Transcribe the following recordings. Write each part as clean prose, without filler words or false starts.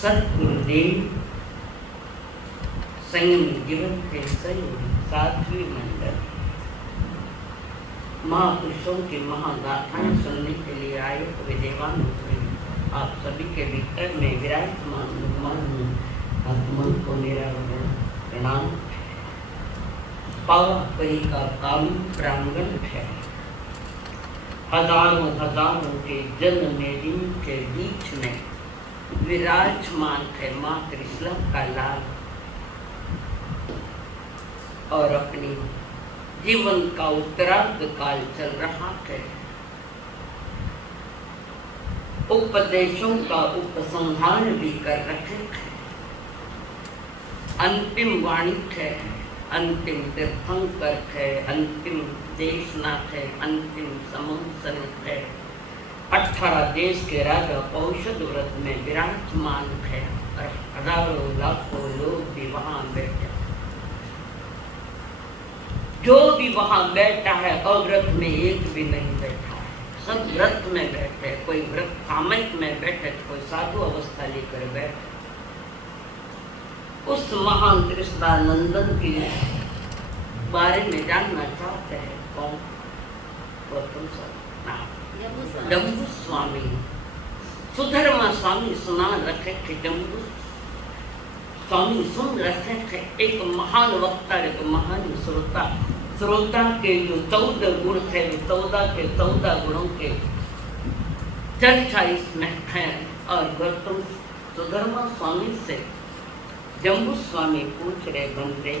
सतगुरुदेव संयम जीवन के सहयोगी साध्वी मंडल महापुरुषों की महागाथाएं सुनने के लिए आए हुए देवान आप सभी के भीतर में विराजमान मन आत्मन को मेरा प्रणाम। पावापरी का काव्य प्रांगण है। हजारों हजारों के जन मेदिन के बीच में विराजमान है माँ कृष्णा का लाल और अपनी जीवन का उत्तरार्ध काल चल रहा है। उपदेशों का उपसंहार भी कर रहे हैं। अंतिम वाणी है, अंतिम तीर्थंकर है, अंतिम देशनाथ है, अंतिम समंसन है। 18 देश के राजा औषध व्रत में विराजमान है और हजारों लाखों लोग भी वहां बैठे। जो भी वहां बैठा है अव्रत में एक भी नहीं बैठा है, सब व्रत में बैठे। कोई व्रत सामयिक में बैठे, कोई साधु अवस्था लेकर बैठे। उस महान कृष्णानंदन के बारे में जानना चाहते हैं। कौन? गौतम जम्बू स्वामी, सुधर्मा स्वामी सुना रखे थे। जम्बू स्वामी सुन रहे थे। एक महान वक्ता, एक महान श्रोता के जो 14 गुण थे, 14 के 14 गुणों के चर्चा इसमें है। और गौतम सुधर्मा स्वामी से जम्बू स्वामी पूछ रहे, बंदे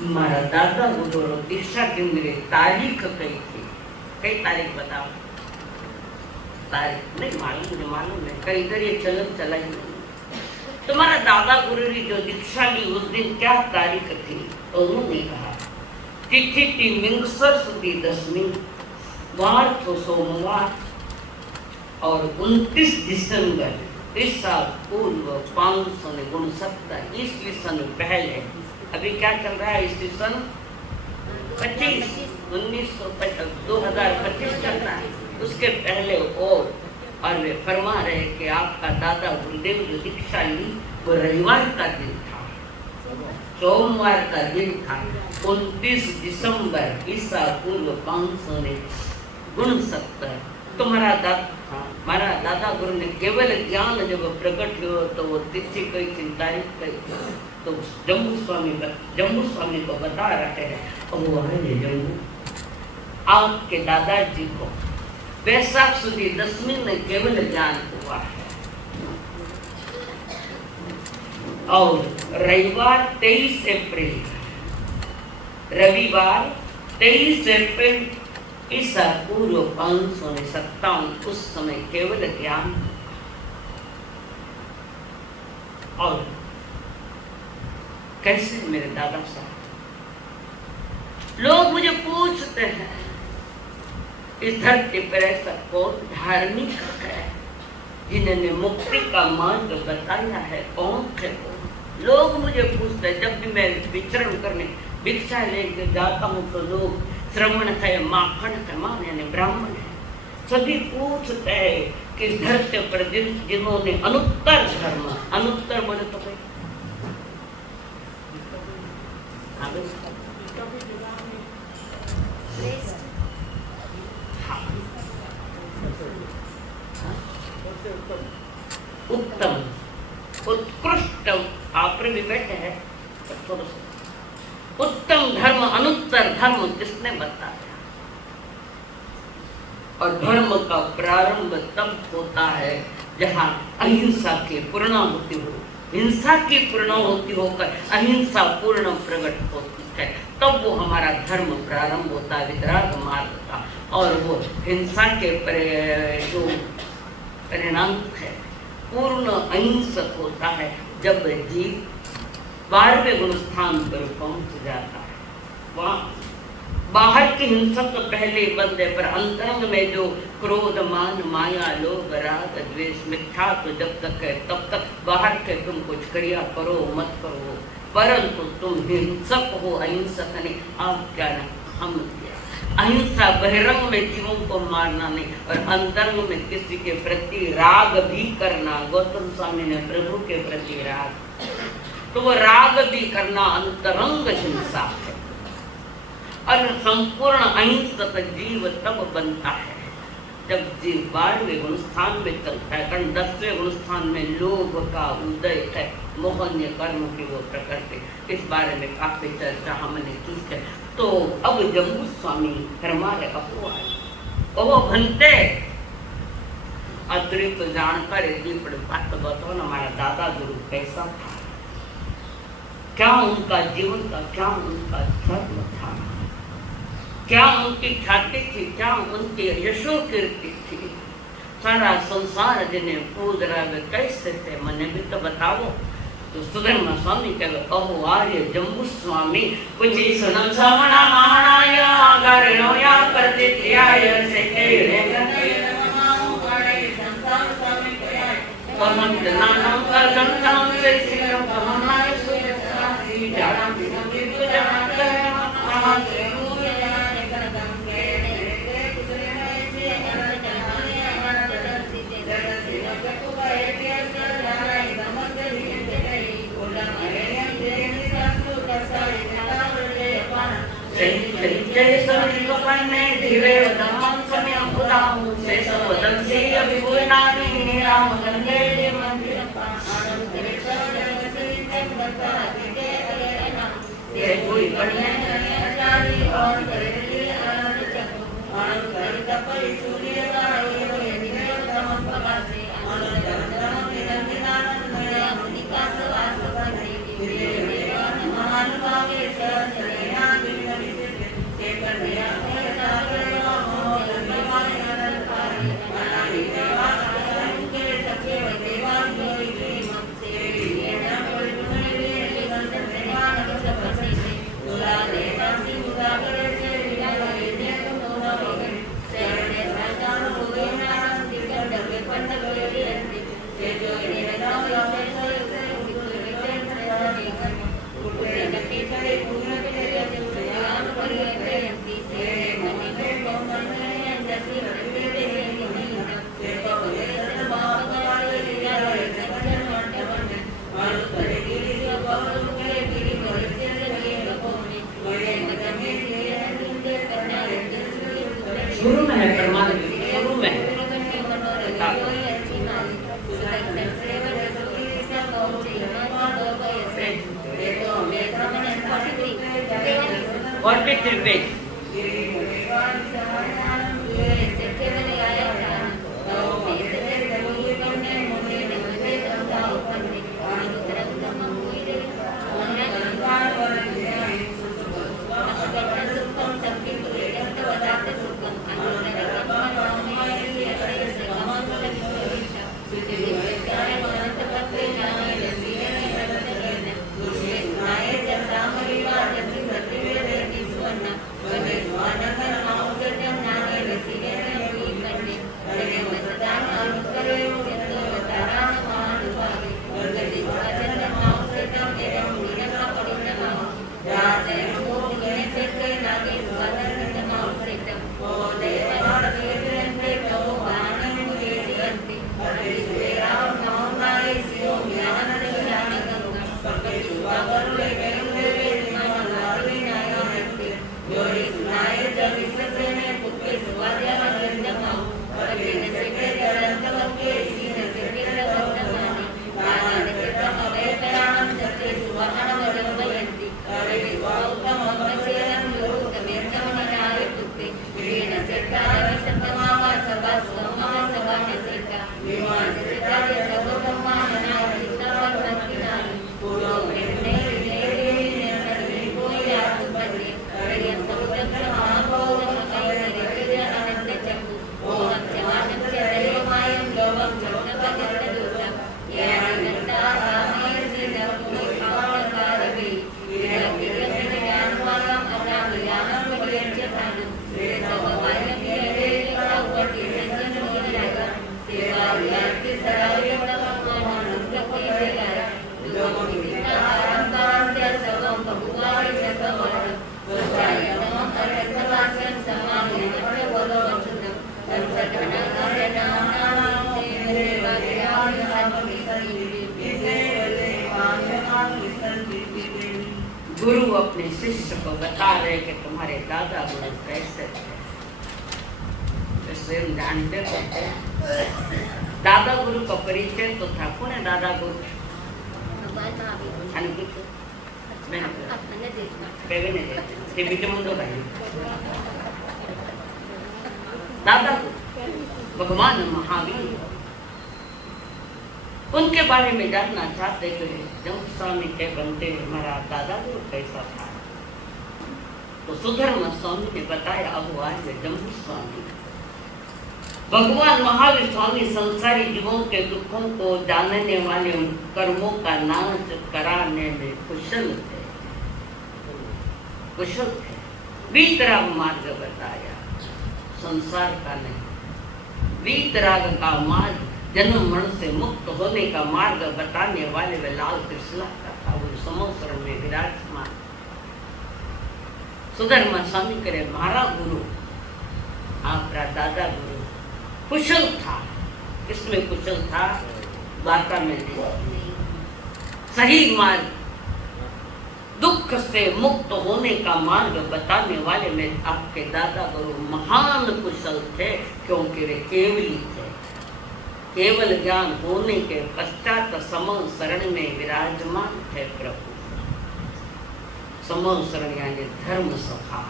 हमारा दादा गुरु दीक्षा केंद्र तारीख कही थी, कई तारीख बताओ। तारीख नहीं मालूम, मुझे मालूम है, कई इधर ये चलन चला ही नहीं। तुम्हारा दादा गुरु जी जो दीक्षा ली उस दिन क्या तारीख थी? तो उन्होंने कहा तिथि थी मिंगसर सुदी 10वीं, वार तो सोमवार और 29 दिसंबर ईसा पूर्व 569 ईस्वी सन पहले। अभी क्या चल रहा है? ईस्वी सन 1925 2025 चल रहा है। उसके पहले और वे फरमा रहे कि आपका दादा गुरुदेव जो दीक्षा ली वो रविवार का दिन था, सोमवार का दिन था, 29 दिसंबर ईसा पूर्व 569। तुम्हारा हमारा दादा गुरु ने केवल ज्ञान जब प्रकट हुआ तो वो तिथि कई थी, तारीख कई। तो जम्बू स्वामी को बता रहे हैं, और वो है जम्बू आपके दादाजी को वैशाख सुदी 10वीं में केवल ज्ञान हुआ है और रविवार 23 अप्रैल, रविवार 23 अप्रैल ईसा पूर्व 557 उस समय केवल ज्ञान। और कैसे मेरे दादा साहब? लोग मुझे पूछते हैं इस धरती पर ऐसा कौन धार्मिक है जिन्होंने मुक्ति का मार्ग बताया है? कौन है वो? लोग मुझे पूछते हैं। जब भी मैं विचरण करने भिक्षा लेके जाता हूँ तो लोग श्रवण है, माखन है, मान यानी ब्राह्मण है, सभी पूछते हैं कि इस धरती पर जिन्होंने अनुत्तर धर्म, अनुत्तर बोले तो भाई उत्तम उत्कृष्ट आपने भी बैठे हैं। उत्तम धर्म अनुत्तर धर्म किसने बताया? और धर्म का प्रारंभ तब होता है जहाँ अहिंसा की पूर्णाहुति हो, हिंसा की पूर्णाहुति होकर अहिंसा पूर्ण प्रकट होती है, तब वो हमारा धर्म प्रारंभ होता है वितराग मार्ग का। और वो हिंसा के जो परिणाम है पूर्ण अहिंसक होता है जब जीव 12वें गुण स्थान पर पहुंच जाता है। वहाँ बाहर की हिंसा तो पहले बंद है, पर अंतरंग में जो क्रोध, मान, माया, लोभ, राग, द्वेष, मिथ्या तो जब तक है तब तक बाहर के तुम कुछ क्रिया करो मत करो, परंतु तुम हिंसक हो, अहिंसक नहीं। आप क्या ना हम क्या अहिंसा बहिरंग में जीवों को मारना नहीं, और अंतरंग में किसी के प्रति राग भी करना। गौतम स्वामी ने प्रभु के प्रति राग, तो वो राग भी करना अंतरंग हिंसा है। और संपूर्ण अहिंसक जीव तब बनता है जब जीव 12वें गुणस्थान में चलता है। कारण 10वें गुणस्थान में लोभ का उदय है, मोहन्य कर्म की वो प्रकृति। इस बारे में काफी चर्चा हमने की है। तो अब जम्बू स्वामी हमारे अपवाद वो भनते अतिरिक्त जानकर बात बताओ ना, हमारा दादा गुरु कैसा था, क्या उनका जीवन था, क्या उनका धर्म था, क्या उनकी ख्याति थी, क्या उनकी यशो कीर्ति थी। सारा संसार जिन्हें पूज रहा है कैसे थे, मैंने भी तो बताओ। तो सुधर्मा स्वामी कहे अहो आर्य जम्बू स्वामी कुछ सुनम समना महानाया गारिनो या प्रतित्याय से केरे कमंत नानम का गंधाम से सिरम कमनाय सुयसासी जाना बिना पूजा करे नमस्ते जय सभी को पन्ने धीरे दमन समय खुदाऊं से सबदन से अभी कोई नारी राम गंगे दे मंदिर आनंद करे जग से जग बता के ये कोई पन्ने जारी और करे आनंद चको आनंद करे तपई सूर्य गाये ये दिने दमन प्रकाशे आनंद दमन निरंजन आनंद मुनि का सवास बने ये महान भागे सर शुरू में है परमात्मा, शुरू में गुरु अपने शिष्य को बता रहे कि तुम्हारे दादा गुरु कैसे थे। तो स्वयं जानते थे। दादा गुरु का परिचय तो था। कौन है दादा गुरु? दादा भगवान महावीर, उनके बारे में जानना चाहते थे। जब स्वामी के बनते हमारा दादा गुरु कैसा था, तो सुधर्म स्वामी ने बताया। अब आज जम्मू स्वामी, भगवान महावीर स्वामी संसारी जीवों के दुखों को जानने वाले कर्मों का नाश कराने में कुशल थे। वीतराग मार्ग बताया, संसार का नहीं। वीतराग का मार्ग, जन्म मरण से मुक्त होने का मार्ग बताने वाले वे लाल कृष्ण का था। वो समोसर में विराजमान सुधर्मा स्वामी करे मारा गुरु, आपका दादा गुरु कुशल था। किसमें कुशल था? वार्ता में नहीं। सही मार्ग, दुख से मुक्त होने का मार्ग बताने वाले में आपके दादा गुरु महान कुशल थे, क्योंकि वे केवली थे। केवल ज्ञान होने के पश्चात समूह शरण में विराजमान थे प्रभु। समूह शरण यानी धर्म सभा।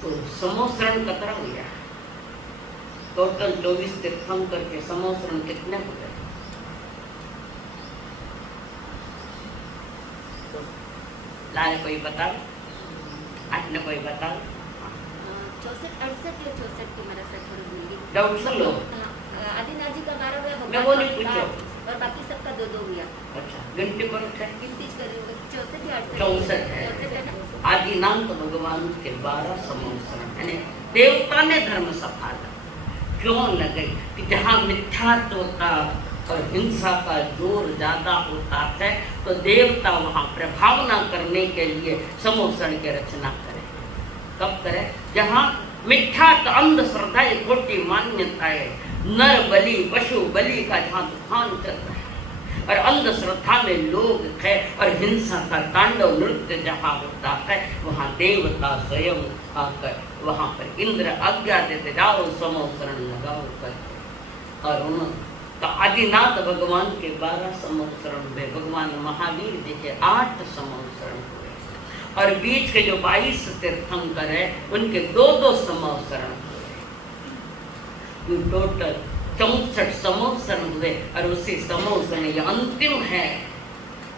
तो समूह शरण कतरा हुआ? टोटल 24 तीर्थंकर के समूह शरण कितने हो गए? लाल कोई बता, आज न कोई बता। 64-68 या 64 की मेरा सर थोड़ी भूल गई। डाउट सुन लो। आदिनाथ जी का 12 हुआ, मैं वो नहीं पूछो। और बाकी सबका 2-2 हुआ। अच्छा, गिनती करो। गिनती करेंगे 64 या 68? 64 है। 64 है ना? आदिनाथ भगवान के 12 समूह शरण, यानी देवता ने धर्म संभाला। क्यों लगे कि जहाँ मिथ्यात्व का और हिंसा का जोर ज्यादा होता है, तो देवता वहाँ प्रभाव न करने के लिए समूह शरण की रचना करे। कब करे? जहाँ मिथ्यात्व, अंधश्रद्धा, खोटी मान्यताएं, नर बलि, पशु बलि का जहाँ तूफान चल रहा है, और अंधश्रद्धा में लोग है, और हिंसा का तांडव नृत्य जहाँ होता है, वहाँ देवता स्वयं आकर वहाँ पर इंद्र आज्ञा देते, जाओ समूह शरण लगाओ करके। और उन्होंने तो आदिनाथ भगवान के 12 समूह शरण में भगवान महावीर जी के 8 समूह शरण हुए, और बीच के जो 22 तीर्थंकर है उनके 2-2 समूह शरण हुए। टोटल 64 समूह शरण हुए। और उसी समूह शरण ये अंतिम है,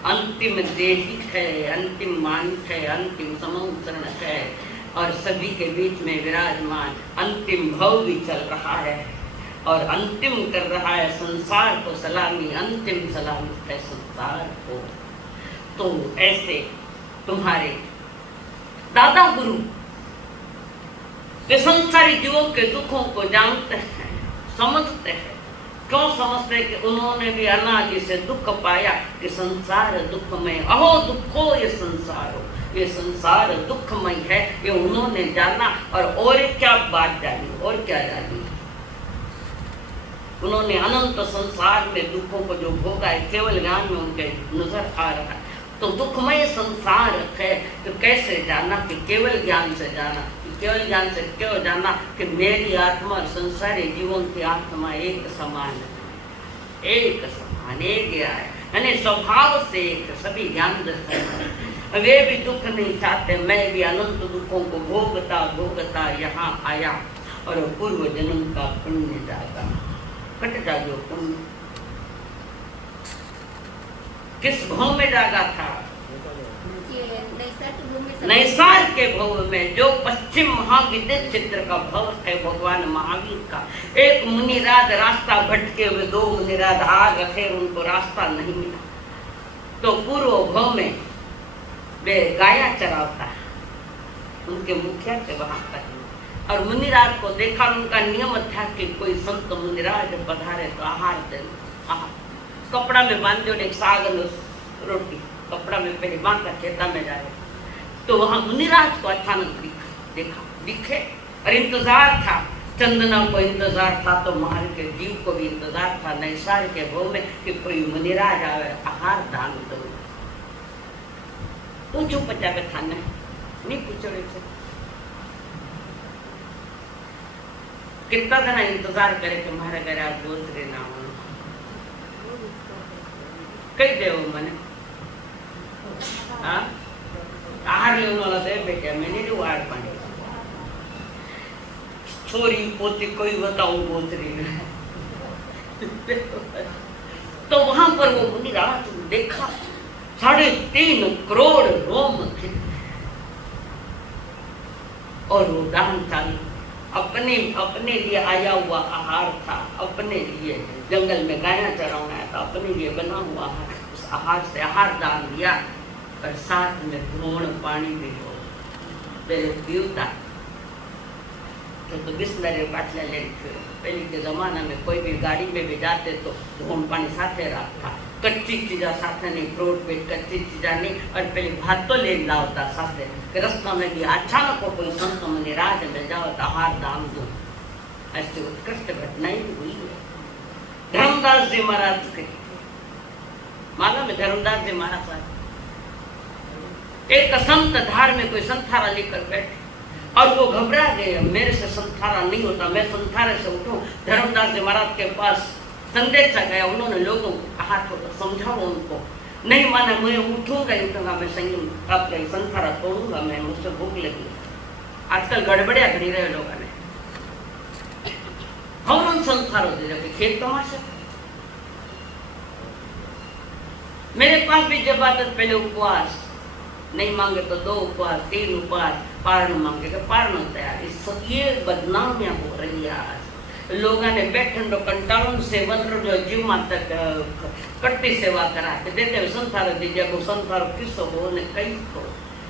अंतिम देहिक है, अंतिम मानिक है, अंतिम समूह शरण है, और सभी के बीच में विराजमान अंतिम भव भी चल रहा है, और अंतिम कर रहा है संसार को सलामी। अंतिम सलामी है संसार को। तो ऐसे तुम्हारे दादा गुरु वे संसारी जीवों के दुखों को जानते हैं, समझते हैं। क्यों समझते हैं? कि उन्होंने भी अनादि से दुख पाया कि संसार दुखमय, अहो दुखो ये संसार हो, ये संसार दुखमय है, ये उन्होंने जाना। और क्या बात जानी, और क्या जानी? उन्होंने अनंत संसार में दुखों को जो भोगा है, केवल ज्ञान में उनके नजर आ रहा है। तो दुखमय संसार है, तो कैसे जाना? कि केवल ज्ञान से जाना। केवल ज्ञान से क्यों जाना? कि मेरी आत्मा और संसारी जीवों की आत्मा एक समान है, एक समान, एक है, यानी स्वभाव से एक, सभी ज्ञान दर्शन। वे भी दुख नहीं चाहते, मैं भी अनंत दुखों को भोगता भोगता यहाँ आया, और पूर्व जन्म का पुण्य जागा, कट जागो पुण्य। किस भव में जागा था? नैसार के भव में, जो पश्चिम महाविद्य चित्र का भव है भगवान महावीर का। एक मुनिराज रास्ता भटके हुए, 2 मुनिराज आग रखे, उनको रास्ता नहीं मिला, तो पूर्व भव में वे गाया चरावता, उनके मुखिया थे वहां पर। और मुनिराज को देखा, उनका नियम था कि कोई संत मुनिराज पधारे तो आहार दे, कपड़ा में बांधे, और एक साग रोटी कपड़ा में पहले बांध खेता में जाए। तो वहां मुनिराज को अचानक देखा, दिखे, और इंतजार था, चंदना को इंतजार था, तो महान के जीव को भी इंतजार था नैसार के भव में कि कोई मुनिराज आवे, आहार दान दो। पूछो पचा के खाना नहीं पूछो से कितना जना इंतजार करे कि मारे घरे आज गोत्री ना हो कई देव मने हाँ आहार लेने वाला दे बेटे मैंने जो वार पानी छोरी पोती कोई बताऊं गोत्री ने तो वहां पर वो मुनिराज देखा 3.5 करोड़ रोम थे और वो दान चालू अपने लिए आया हुआ आहार था, अपने लिए जंगल में गाया चराना था, अपने लिए बना हुआ आहार, उस आहार से आहार दान दिया और साथ में घोण पानी भी हो मेरे पीता तो बिस्लरी बाटला ले पहले के जमाना में कोई भी गाड़ी में भी जाते तो घोण पानी साथे रखता, कच्ची चीजा साथे नहीं, फ्रूट पे कच्ची चीजा नहीं और पहले भात तो ले लाता साथे कि रास्ता में भी अचानक को कोई संत मुनि राज में जाओ तो आहार दान दो। ऐसी उत्कृष्ट घटनाएं हुई है। धर्मदास जी महाराज के मालूम है, धर्मदास जी महाराज एक संत धार में कोई संथारा लेकर बैठे और वो घबरा गए, मेरे से संथारा नहीं होता, मैं संथारे से उठूं। धर्मदास जी महाराज के पास संदेशा गया, उन्होंने लोगों को कहा थोड़ा समझाओ उनको, नहीं माना मैं उठूंगा मैं संयम आपका संथारा तोड़ूंगा, मैं मुझसे भूख लगी। आजकल गड़बड़िया घड़ी रहे लोगों ने हम संथारो दे रखे खेत तमाशा। मेरे पास भी जब आदत पहले उपवास नहीं मांगे तो 2 उपवास 3 उपवास पारण मांगे तो पारण तैयार। ये बदनामियां हो रही है आज लोगों ने बैठन रो कंटाळन सेवन रो जीव माता करती सेवा करा के देते संसार दीजिए वो संसार किसो हो ने कई को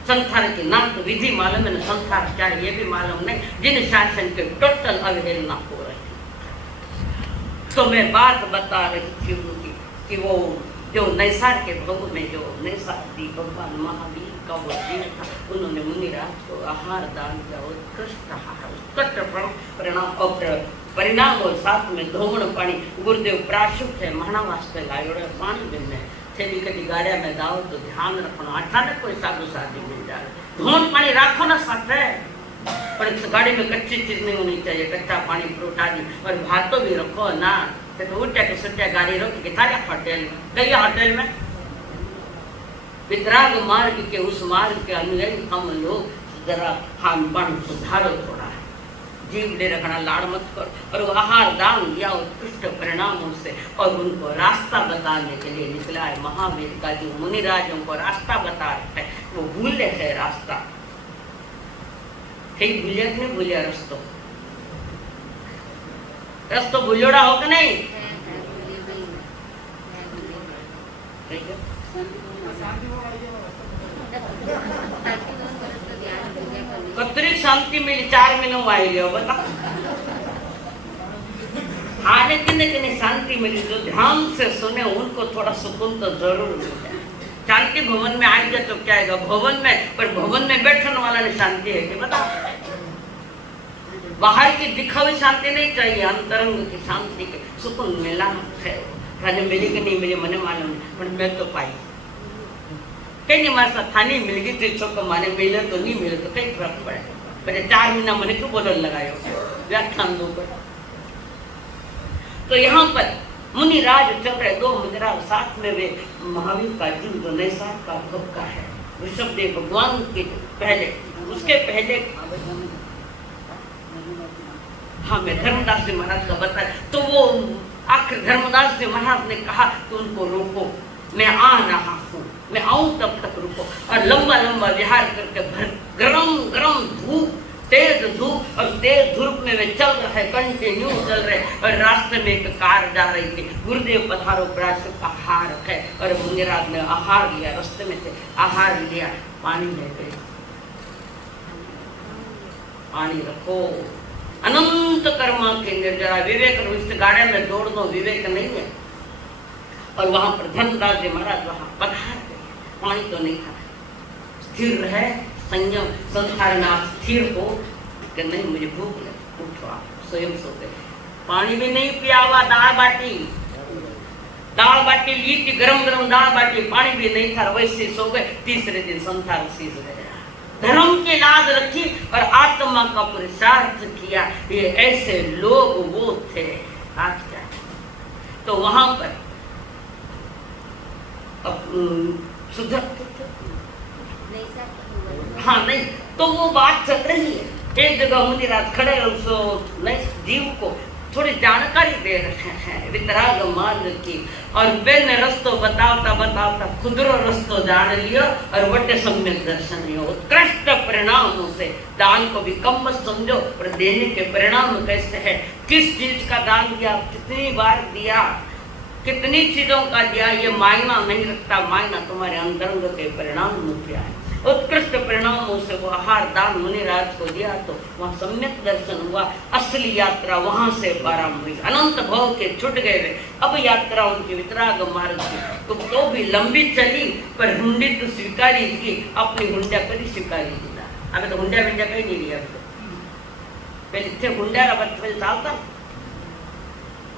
संसार की नाम विधि मालूम है, संसार क्या ये भी मालूम नहीं, जिन शासन के टोटल अवहेलना हो रही। तो मैं बात बता रही थी उनकी कि वो जो नैसार के भोग में जो नैसारी भगवान महावीर का वो जीव था, उन्होंने मुनिराज को आहार दान किया, उत्कृष्ट आहार उत्कृष्ट परिणाम और परिणाम और साथ में धोवण पानी गुरुदेव प्राशुभ है महना वास्ते लायो पानी बिन थे भी कभी गाड़िया में जाओ तो ध्यान रखना, अचानक कोई साधु साधु मिल जाए धोवण पानी राखो ना साथ है, पर इस गाड़ी में कच्ची चीज नहीं होनी चाहिए, कच्चा पानी फ्रूट आदि और भातों भी रखो ना। तो उल्टा के सत्या गाड़ी रोक के थाया होटल में गई, होटल में वितराग मार्ग के उस मार्ग के अनुयायी हम लोग जरा खान पान सुधारो थोड़ा है, जीव ले रखना लाड़ मत करो। और वो आहार दान दिया उत्कृष्ट परिणामों से और उनको रास्ता बताने के लिए निकला है महावीर का जो मुनिराजों को रास्ता बता रहा है, वो भूले है रास्ता, ठीक भूलिया कि नहीं भूलिया रस्तो रस्तो भूलोड़ा हो कि नहीं? कतरी शांति मिली 4 महीनों आई लियो बता आने किन्ने शांति मिली, जो ध्यान से सुने उनको थोड़ा सुकून तो जरूर मिलता है। शांति भवन में आएगा तो क्या आएगा भवन में, पर भवन में बैठने वाला ने शांति है कि बता, बाहर की दिखावी शांति नहीं चाहिए, अंतरंग की शांति के सुकून मिला है। खाने मिली कि नहीं मिली मने मालूम नहीं, पर मैं तो पाई कहीं नहीं मार साथ थानी मिल गई तो चौक माने मिले तो नहीं मिले तो कई फर्क पड़े, पर 4 महीना मैंने क्यों बोलने लगायो व्याख्यान दो पर। तो यहाँ पर मुनिराज चल रहे 2 मुनिराज साथ में वे महावीर का जीव जो नैसार का भक्त का है ऋषभदेव भगवान के पहले उसके पहले हाँ मैं धर्मदास जी महाराज का बताया। तो वो आखिर धर्मदास जी महाराज ने कहा तो उनको रोको, मैं आ रहा हूँ, मैं आऊं तब तक रुको। और लंबा लंबा विहार करके गरम गरम धूप तेज धूप और तेज धूप में वे चल रहे कंटिन्यू चल रहे और रास्ते में एक कार जा रही थी। गुरुदेव पधारो प्राशुभ आहार है और मुनिराज ने आहार लिया, रास्ते में से आहार लिया, पानी ले गए, पानी रखो अनंत कर्मा के निर्जरा विवेक इस गाड़े में दौड़ दो विवेक नहीं है। और वहां पर धर्मदास जी महाराज वहां पधार गए, पानी तो नहीं था, स्थिर रहे संयम संसार में आप स्थिर हो कि नहीं मुझे भूख लगी, उठो आप स्वयं सो गए, पानी भी नहीं पिया हुआ दाल बाटी दाल बाटी ली थी, गरम गरम दाल बाटी, पानी भी नहीं था, वैसे सो गए। तीसरे दिन संसार सीज गया। धर्म की लाज रखी और आत्मा का पुरुषार्थ किया। ये ऐसे लोग वो थे। आज क्या तो वहां पर सुधर नहीं सर, हाँ नहीं तो वो बात चल रही है। एक जगह मुनिराज खड़े उसको नहीं जीव को थोड़ी जानकारी दे रहे हैं वितराग मार्ग की, और बेन रस्तो बतावता बतावता खुदरो रस्तो जान लियो और वटे सम्यक दर्शन लियो। उत्कृष्ट परिणामों से दान को भी कम मत समझो, और देने के परिणाम कैसे है, किस चीज का दान दिया, कितनी बार दिया, कितनी चीजों का दिया, ये मायना नहीं रखता। मायना तुम्हारे अंतरंग के परिणाम में क्या है। उत्कृष्ट परिणामों से वो आहार दान मुनिराज को दिया तो वहाँ सम्यक दर्शन हुआ। असली यात्रा वहां से प्रारंभ हुई। अनंत भव के छुट गए वे। अब यात्रा उनकी वितराग मार्ग की तो भी लंबी चली, पर हुंडी तो स्वीकारी की, अपनी हुंडा कभी स्वीकारी दिला। अभी तो हुंडा विंडा कहीं नहीं लिया। पहले थे हुंडा पहले चालता,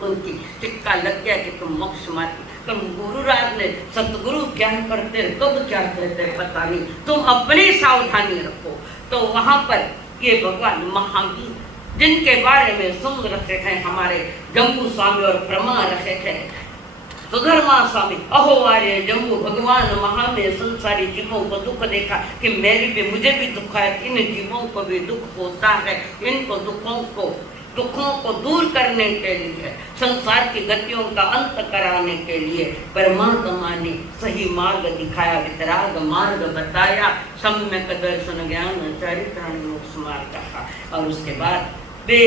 उनकी सिक्का लग गया कि तुम मोक्ष मार्ग। तुम गुरुराज ने सतगुरु क्या करते कब क्या कहते पता नहीं, तुम अपनी सावधानी रखो। तो वहां पर ये भगवान महावीर जिनके बारे में सुन रखे हैं हमारे जम्बू स्वामी और प्रमा रखे थे सुधर्मा स्वामी, अहो आर्य जम्बू भगवान महा में संसारी जीवों को दुख देखा कि मेरे भी मुझे भी दुख है, इन जीवों को भी दुख होता है। इनको दुखों को दूर करने के लिए, संसार की गतियों का अंत कराने के लिए परमात्मा ने सही मार्ग दिखाया, वितराग मार्ग बताया, सम्यक दर्शन ज्ञान चरित्राणि मोक्ष मार्ग कहा। और उसके बाद वे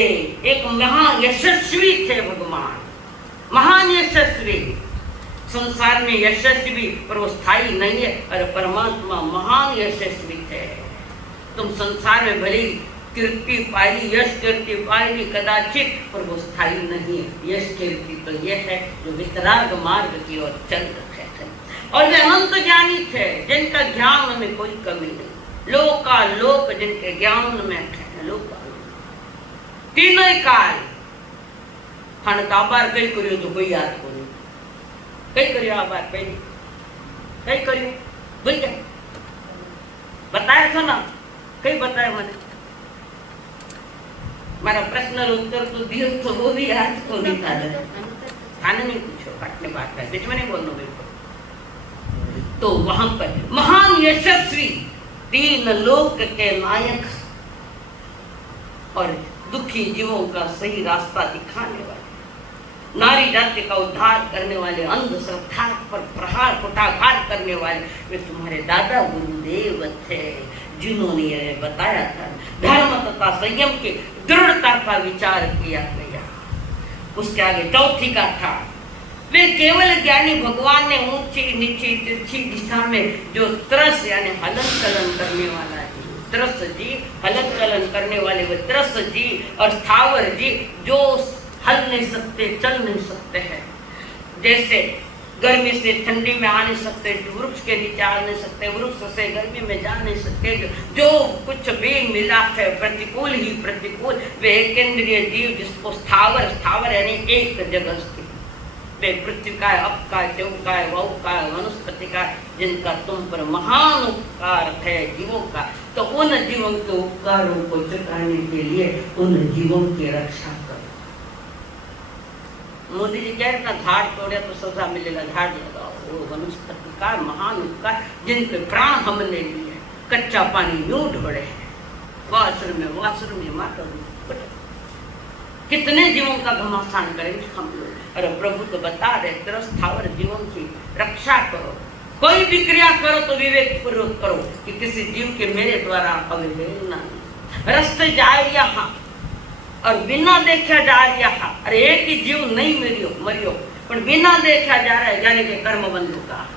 एक महान यशस्वी थे भगवान, महान यशस्वी। संसार में यशस्वी पर वो स्थायी नहीं है, और परमात्मा महान यशस्वी थे। तुम संसार में भले कीर्ति पाई, यश कीर्ति पाई कदाचित, पर वो स्थायी नहीं है। यश कीर्ति तो ये है जो वितराग मार्ग की ओर चल रहे थे। और वे अनंत ज्ञानी थे जिनका ज्ञान में कोई कमी नहीं। लोका लोक जिनके ज्ञान में है, लोका तीनों काल खान का आभार कई करियो तो कोई याद को नहीं, कई करियो आभार पहले कई करियो भूल गए, बताया था ना, कई बताया मैंने। मेरा प्रश्न और उत्तर तो दियो तो वो भी याद को नहीं था। खाने नहीं पूछो, काटने बात है, बीच में नहीं बोलना बिल्कुल। तो वहां पर महान यशस्वी, तीन लोक के नायक और दुखी जीवों का सही रास्ता दिखाने वाले, नारी जाति का उद्धार करने वाले, अंधश्रद्धा पर प्रहार कुटाघात करने वाले, वे तुम्हारे दादा गुरुदेव थे जिन्होंने यह बताया था। धर्म तथा संयम की दृढ़ता का विचार किया गया। उसके आगे चौथी का था, वे केवल ज्ञानी भगवान ने ऊंची नीची तिरछी दिशा में जो त्रस यानी हलन चलन करने वाला है, त्रस जी हलन चलन करने वाले वे त्रस जी, और स्थावर जी जो हल नहीं सकते, चल नहीं सकते हैं। जैसे गर्मी से ठंडी में आ नहीं सकते, वृक्ष के नीचे आ नहीं सकते, वृक्ष से गर्मी में जा नहीं सकते, जो कुछ भी मिला है प्रतिकूल ही प्रतिकूल, वे एक केंद्रीय जीव जिसको स्थावर यानी एक जगह स्थित, वे पृथ्वी का, अप का, देव का, वौ का, वनस्पति का, जिनका तुम पर महान उपकार है जीवों का। तो उन जीवों के उपकारों को चुकाने के लिए उन जीवों की रक्षा करो। मोदी जी कह रहे ना, झाड़ तोड़े तो सजा मिलेगा, झाड़ लगाओ। वो वनस्पति का महान उपकार जिनके प्राण हमने लिए, कच्चा पानी यूं ढोड़े हैं, वाशरूम में माता कितने जीवों का घमासान करेंगे हम लोग। अरे प्रभु तो बता रहे, त्रस्थावर जीवों की रक्षा करो, कोई भी क्रिया करो तो विवेक पूर्वक करो कि किसी जीव के मेरे द्वारा अवहेलना नहीं। रास्ते जाए यहाँ और बिना देखा जा रहा, अरे एक ही जीव नहीं मरियो, पर बिना देखा जा रहा है, यानी कि कर्म बंधु का।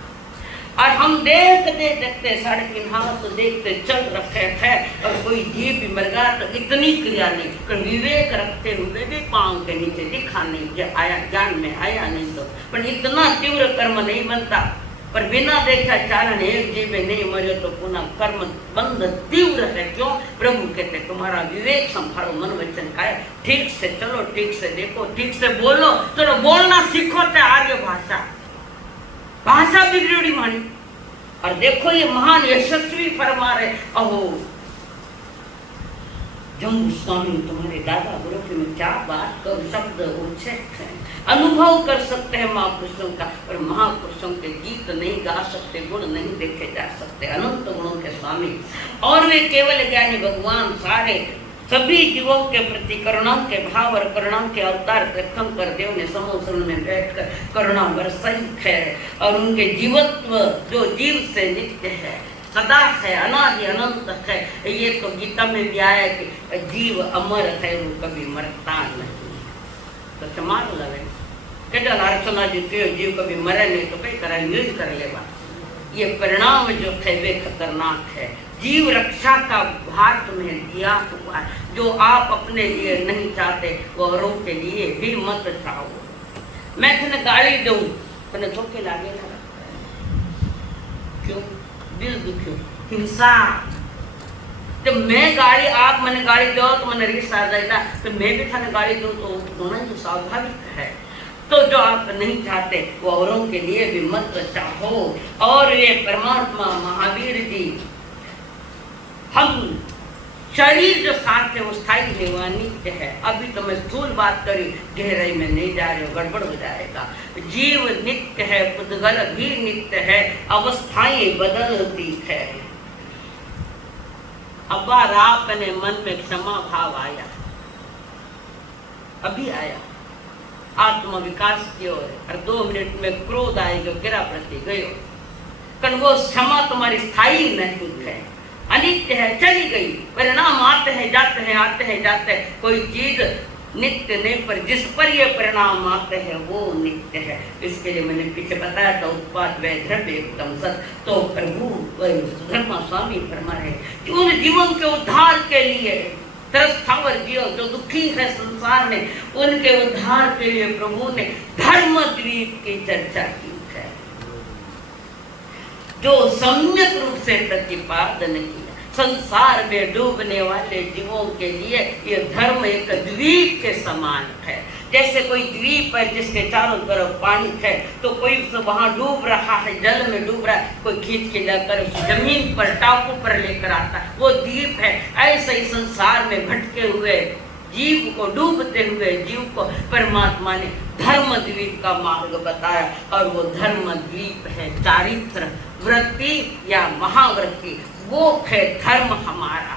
और हम देखते साढ़े 3 हाथ तो देखते चल रखे हैं, और कोई जीव भी मर गया तो इतनी क्रिया नहीं, पर विवेक रखते हुए भी पांव के नीचे दिखा नहीं आया, ज्ञान में आया नहीं तो, पर इतना तीव्र कर्म नहीं बनता। पर बिना देखा चारण एक जीव में नहीं मरे तो पुनः कर्म बंध तीव्र है। क्यों? प्रभु कहते तुम्हारा विवेक संभालो, मन वचन का, ठीक से चलो, ठीक से देखो, ठीक से बोलो। चलो बोलना सीखो थे आर्य भाषा, भाषा बिगड़ी मानी। और देखो ये महान यशस्वी फरमा रहे, अहो जम्बू स्वामी तुम्हारे दादा गुरु की मैं क्या बात करूं, शब्द उच्चैक है, अनुभव कर सकते हैं महापुरुषों का, पर महापुरुषों के गीत नहीं गा सकते, गुण नहीं देखे जा सकते, अनंत गुणों के स्वामी। और वे केवल ज्ञानी भगवान सारे सभी जीवों के प्रति करुणा के भाव और करुणा के अवतार प्रथम कर देव ने समुद्र में बैठकर करुणा बरसाई है। और उनके जीवत्व जो जीव से नित्य है, सदा है, अनादि अनंत है। ये तो गीता में भी आया कि जीव अमर है, वो कभी मरता नहीं। तो समाज लगे के अर्चना जी जीव कभी मरे नहीं तो कई तरह यूज कर लेगा। ये परिणाम जो है वे खतरनाक है। जीव रक्षा का भार तुम्हें दिया हुआ है, जो आप अपने लिए नहीं चाहते वो औरों के लिए भी मत चाहो। मैं तुम्हें गाली दूं तने धोखे लागे ना, क्यों दिल दुखियो हिंसा। जब मैं गाली आप मैंने गाली दो तो मैंने रीस आ जाएगा, तो मैं भी थाने गाली दूं तो होना तो स्वाभाविक है। तो जो आप नहीं चाहते वो औरों के लिए भी मत चाहो। और ये परमात्मा महावीर जी, हम शरीर जो साथ है वो स्थायी है, वो अनित्य है। अभी तो मैं स्थूल बात करी, गहराई में नहीं जा रही, गड़बड़ हो जाएगा। जीव नित्य है, पुद्गल भी नित्य है, अवस्थाएं बदलती है। अब आपने मन में क्षमा भाव आया, अभी आया, आत्मा विकास की ओर, और 2 मिनट में क्रोध आएगा, गिरा प्रति गयो। कारण वो क्षमा तुम्हारी स्थायी नहीं है, अनित्य है, चली गई। परिणाम आते हैं जाते हैं, आते हैं जाते हैं। कोई चीज नित्य नहीं, पर जिस पर ये परिणाम आते हैं वो नित्य है। इसके लिए मैंने पीछे बताया था, उत्पाद वै द्रव्य एकदम सत। तो प्रभु सुधर्मा स्वामी फरमा रहे कि उन जीवन के उद्धार के लिए, त्रस्थावर जीव जो दुखी है संसार में, उनके उद्धार के लिए प्रभु ने धर्म द्वीप की चर्चा की है, जो सम्यक रूप से प्रतिपादन किया। संसार में डूबने वाले जीवों के लिए ये धर्म एक द्वीप के समान है। जैसे कोई द्वीप है जिसके चारों तरफ पानी है, तो कोई वहां डूब रहा है, जल में डूब रहा है, कोई खींच के जाकर उस जमीन पर, टापू पर लेकर आता है, वो द्वीप है। ऐसे ही संसार में भटके हुए जीव को, डूबते हुए जीव को परमात्मा ने धर्म द्वीप का मार्ग बताया। और वो धर्म द्वीप है चारित्र, वृत्ति या महावृत्ति, वो है धर्म हमारा।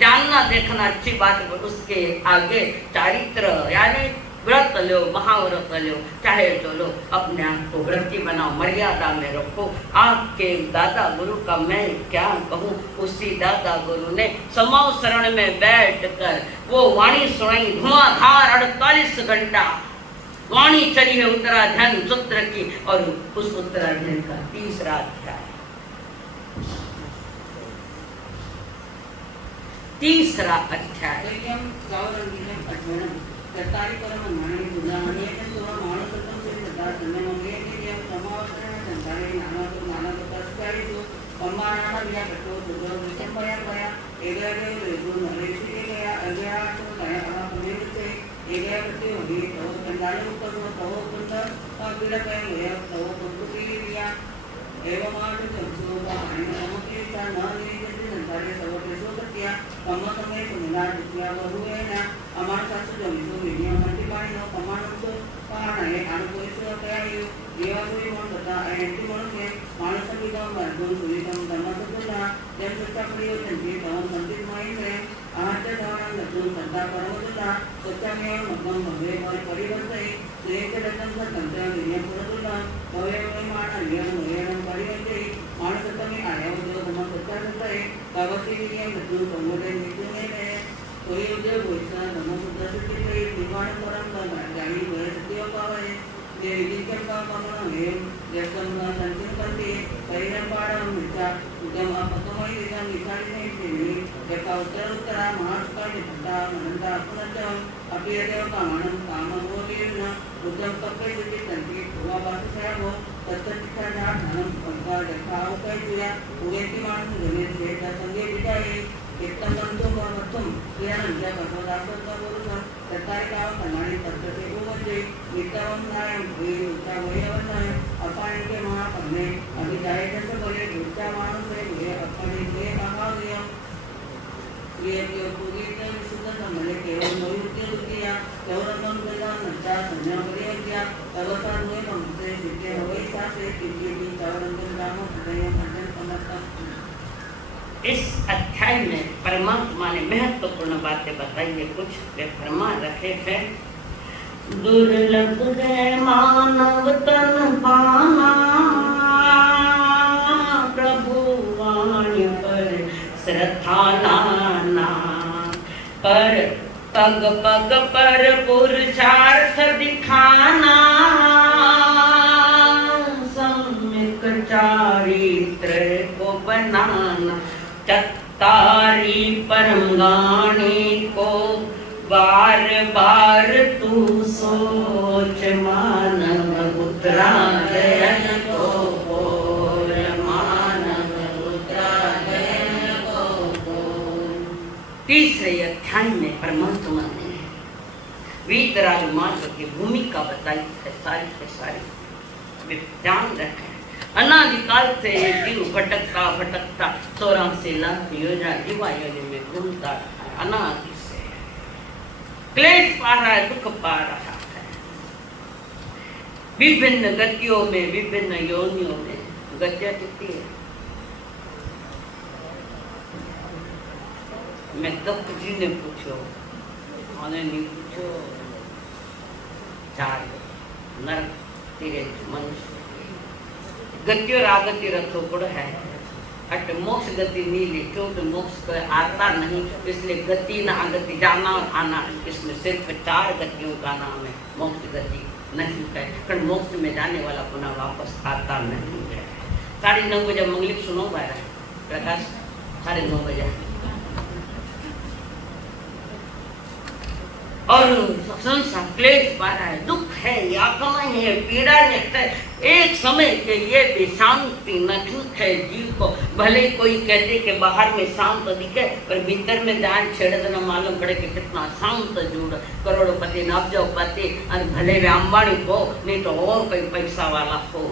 जानना देखना अच्छी बात है, उसके आगे चारित्र यानी व्रत लो, महाव्रत लो, चाहे जो लो, अपने आप को वृत्ति बनाओ, मर्यादा में रखो। आपके दादा गुरु का मैं क्या कहूँ, उसी दादा गुरु ने समाव शरण में बैठकर वो वाणी सुनाई, धुआंधार 48 घंटा वाणी चली है उत्तराध्ययन सूत्र की। और उस उत्तराध्ययन का 3रा अध्याय, 3रा अध्याय पितरम नारायण भूमि ऊंचा वैरवन है अपन के महापन्ने अभी जाए जैसे बोले ऊंचा मानुष है ये अपने लिए कहा गया ये जो पूरी ने विशुद्ध समझे केवल नोयुक्ति दुखिया केवल अपन गया नचा संज्ञा बलिया किया अवसर हुए हमसे सीखे हुए साथे किसी भी चावरंगन दामों हृदय मंजन समर्था। इस अध्याय में परमात्मा ने महत्वपूर्ण बातें बताई है, कुछ वे फरमा रखे थे। दुर्लभ है मानव तन पाना, प्रभु वाणी पर श्रद्धा लाना, पर पग पग पर पुरुषार्थ दिखाना, सम्यक चारित्र को बनाना, चत्तारी परमगानी को बार बार तू सोच, मानव उत्तरायण को बोल, मानव उत्तरायण को बोल। तीसरे अध्याय में परमात्मा ने वीतराग मार्ग की भूमिका बताई है, सारी के सारी वे ध्यान रखें। अनादिकाल से जीव भटकता भटकता 84 लाख योजना जीवा योनि में घूमता है, अनादि से क्लेश पा रहा है, दुख पा रहा है, विभिन्न गतियों में विभिन्न योनियों में गतियां कितनी है। मैं दत्त जी ने पूछो, मैंने नहीं पूछो, 4 नरक तिरंज मनुष्य गति और आगति रथो गुण है, अट मोक्ष गति नीली, क्योंकि मोक्ष को आता नहीं, इसलिए गति न आगति, जाना और आना, इसमें सिर्फ 4 गतियों का नाम है, मोक्ष गति नहीं है, कारण मोक्ष में जाने वाला पुनः वापस आता नहीं है। 9:30 बजे मंगलिक सुनो बारा प्रकाश, 9:30 बजे और संसार क्लेश पा रहा है, दुख है, यातना है, पीड़ा है, एक समय के लिए भी शांति नहीं है जीव को। भले कोई कहते कि बाहर में शांत दिखे, पर भीतर में ध्यान छेड़ देना मालूम पड़े कि कितना शांत जुड़, करोड़पति नवजोपति और भले वे अंबानी हो, नहीं तो और कोई पैसा वाला हो,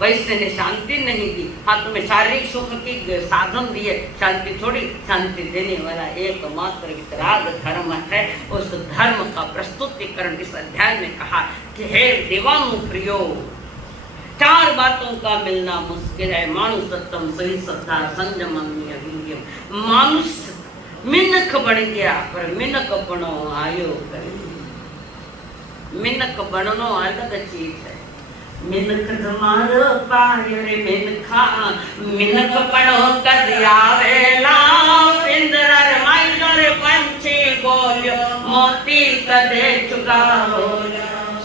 वैसे ने शांति नहीं दी। हाँ, तुम्हें शारीरिक सुख की साधन दिए, शांति थोड़ी, शांति देने वाला एकमात्र वितराग धर्म है। उस धर्म का प्रस्तुतिकरण इस अध्याय में कहा कि हे देवानुप्रियो, 4 बातों का मिलना मुश्किल है। मानुषत्वम सही सत्ता संयम अभिज्ञम। मानुष मिनक बन गया, पर मिनक बनो आयो करे। मिनक बननो अलग चीज है। मिनक तुम्हारो पायो रे मिनखा, मिनक पढ़ो कदिया वेला, पिंजरा रे माइलो रे पंछी बोलियो, मोती कदे चुगाओ।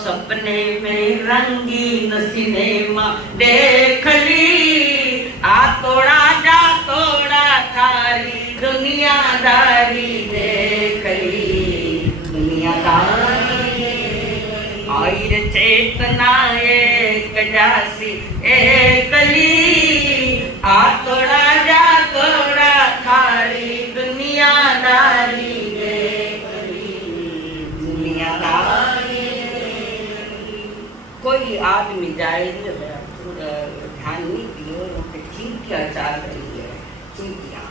सपने में रंगीन सिनेमा देख ली, आ तोड़ा जा तोड़ा थारी दुनियादारी देख ली, दुनियादारी आयर चेतना एक जासी एकली, आ तोड़ा जा तोड़ा थारी दुनियादारी देख ली, दुनियादारी। कोई आदमी जाए ध्यान नहीं दियो, उनके चींटियां चाल रही है, चींटियां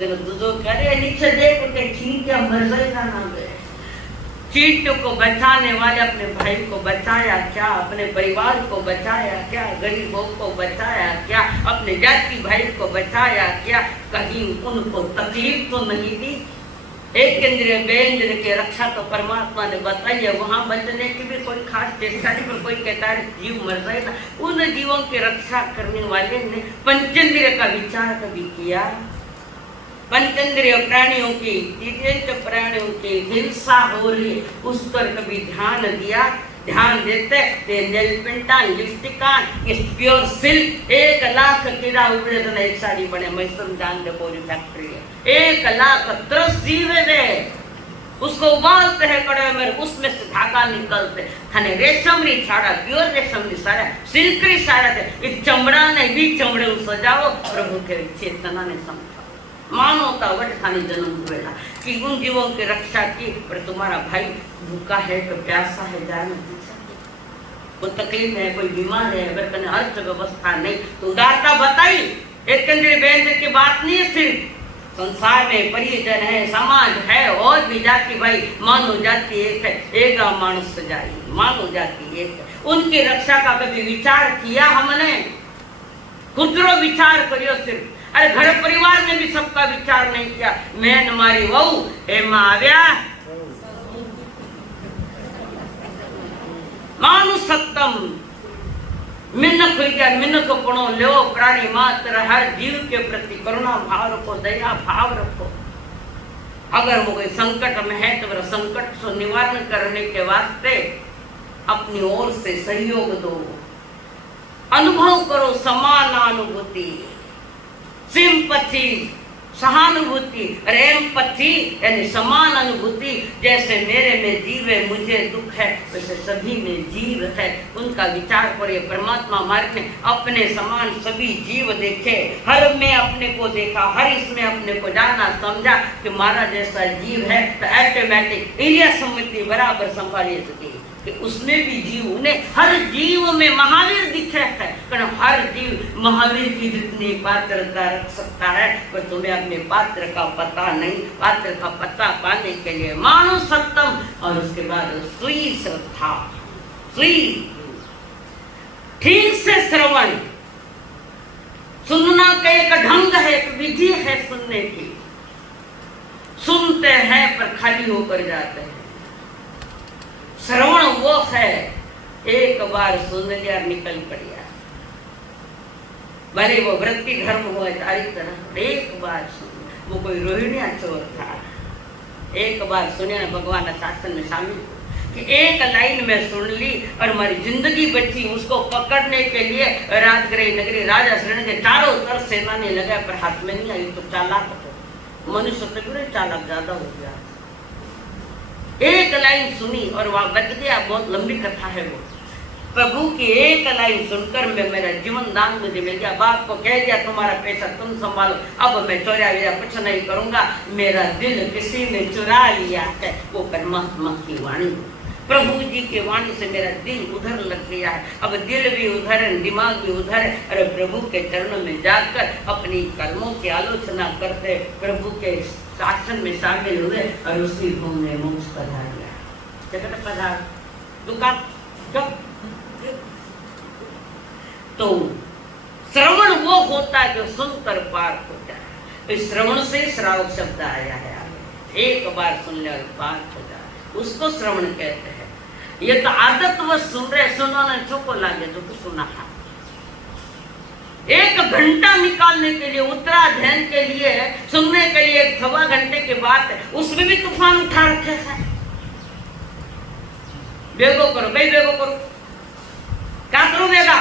जब दूधो करे नीचे देख उनके चींटियां मर जाएगा ना गए। चींटियों को बचाने वाले अपने भाई को बचाया क्या, अपने परिवार को बचाया क्या, गरीबों को बचाया क्या, अपने जाति भाई को बचाया क्या, कहीं उनको तकलीफ तो नहीं दी। एक इंद्रिय बेंद्रिय की रक्षा तो परमात्मा ने बताई है, वहां बचने की भी कोई खास चेष्टा नहीं, पर कोई कहता है जीव मर जाएगा। उन जीवों की रक्षा करने वाले ने पंचेंद्रिय का विचार कभी किया? पंचेंद्रिय प्राणियों की, प्राणियों की हिंसा हो रही है, उस पर कभी ध्यान दिया? ध्यान देते प्योर सिल्क 1 लाख कीड़ा उबड़े तो एक साड़ी बने। मैसूर जान दे पूरी फैक्ट्री है, 1 लाख 30 जीवे दे, उसको उबालते हैं कड़े में, उसमें से धागा निकलते थाने रेशमरी साड़ा, प्योर रेशमरी साड़ा, सिल्करी साड़ा थे। इस चमड़ा ने भी चमड़े सजाओ, प्रभु के चेतना ने समझा मानवता वट थानी जन्म हुएगा कि उन जीवों की रक्षा की, पर तुम्हारा भाई भूखा है तो प्यासा है, जाए वो तकलीफ है, कोई बीमार है, अगर कने अर्थ व्यवस्था नहीं तो उदारता बताई। एक केंद्रीय बेंद्र की बात नहीं है, सिर्फ संसार में परिजन है, समाज है, और भी जाति भाई मानव जाति एक है, एक मानुष जाई मानव जाति एक है। उनकी रक्षा का कभी विचार किया हमने? खुदरो विचार करियो सिर्फ। अरे घर परिवार में भी सबका विचार नहीं किया। मैं मारी वहू एमा आव्या मानुष सत्तम मिन्नक विद्या मिन्नक पणो लो प्राणी मात्र हर जीव के प्रति करुणा भाव रखो, दया भाव रखो। अगर वो कोई संकट में है तो वह संकट को निवारण करने के वास्ते अपनी ओर से सहयोग दो, अनुभव करो समानानुभूति, सिंपथी सहानुभूति, एम्पथी यानी समान अनुभूति। जैसे मेरे में जीव है, मुझे दुख है, वैसे सभी में जीव है। उनका विचार करिए। परमात्मा मार्ग में अपने समान सभी जीव देखे, हर में अपने को देखा, हर इसमें अपने को जाना समझा कि मारा जैसा जीव है तो ऑटोमेटिक एरिया सम्मति बराबर संभाली सके कि उसमें भी जीव, उन्हें हर जीव में महावीर दिखे है। कारण हर जीव महावीर की जितनी पात्रता रख सकता है, पर तुम्हें अपने पात्र का पता नहीं। पात्र का पता पाने के लिए मानो सत्तम, और उसके बाद सुई श्रद्धा, सुई ठीक से श्रवण। सुनना का एक ढंग है, एक विधि है सुनने की। सुनते हैं पर खाली होकर जाते हैं। श्रवण वो है, एक बार सुन लिया निकल पड़िया। भले वो वृत्ति धर्म हो सारी तरह, एक बार सुन। वो कोई रोहिणिया चोर था, एक बार सुने भगवान शासन में शामिल कि एक लाइन में सुन ली और हमारी जिंदगी बची। उसको पकड़ने के लिए राजगृह नगरी राजा शरण के चारों तरफ सेना ने लगाया, पर हाथ में नहीं आई। तो चालाक तो मनुष्य से बुरे चालाक ज्यादा हो गया। एक लाइन सुनी और वहां बच गया। बहुत लंबी कथा है वो। प्रभु की एक लाइन सुनकर मैं, मेरा जीवन दान मुझे मिल गया। बाप को कह दिया तुम्हारा पैसा तुम संभालो, अब मैं चोरा लिया कुछ नहीं करूंगा। मेरा दिल किसी ने चुरा लिया है। वो परमात्मा की वाणी, प्रभु जी की वाणी से मेरा दिल उधर लग गया है। अब दिल भी उधर है, दिमाग भी उधर है। अरे प्रभु के चरणों में जाकर अपनी कर्मों की आलोचना करते प्रभु के शासन में शामिल हुए और उसी भूमि में मोक्ष पधार गया। जगत पधार दुका जब तो श्रवण वो होता है जो सुनकर पार हो जाए। इस श्रवण से श्रावक शब्द आया है। एक बार सुन ले और पार हो जाए, उसको श्रवण कहते हैं। ये तो आदत वो सुन रहे, सुनाना चुको लागे जो कुछ सुना है। एक घंटा निकालने के लिए, उत्तराध्ययन के लिए, सुनने के लिए 1.25 घंटे की बात है, उसमें भी तूफान उठा रखे हैं। बेगो करो भाई, बेगो करो। क्या करोगेगा?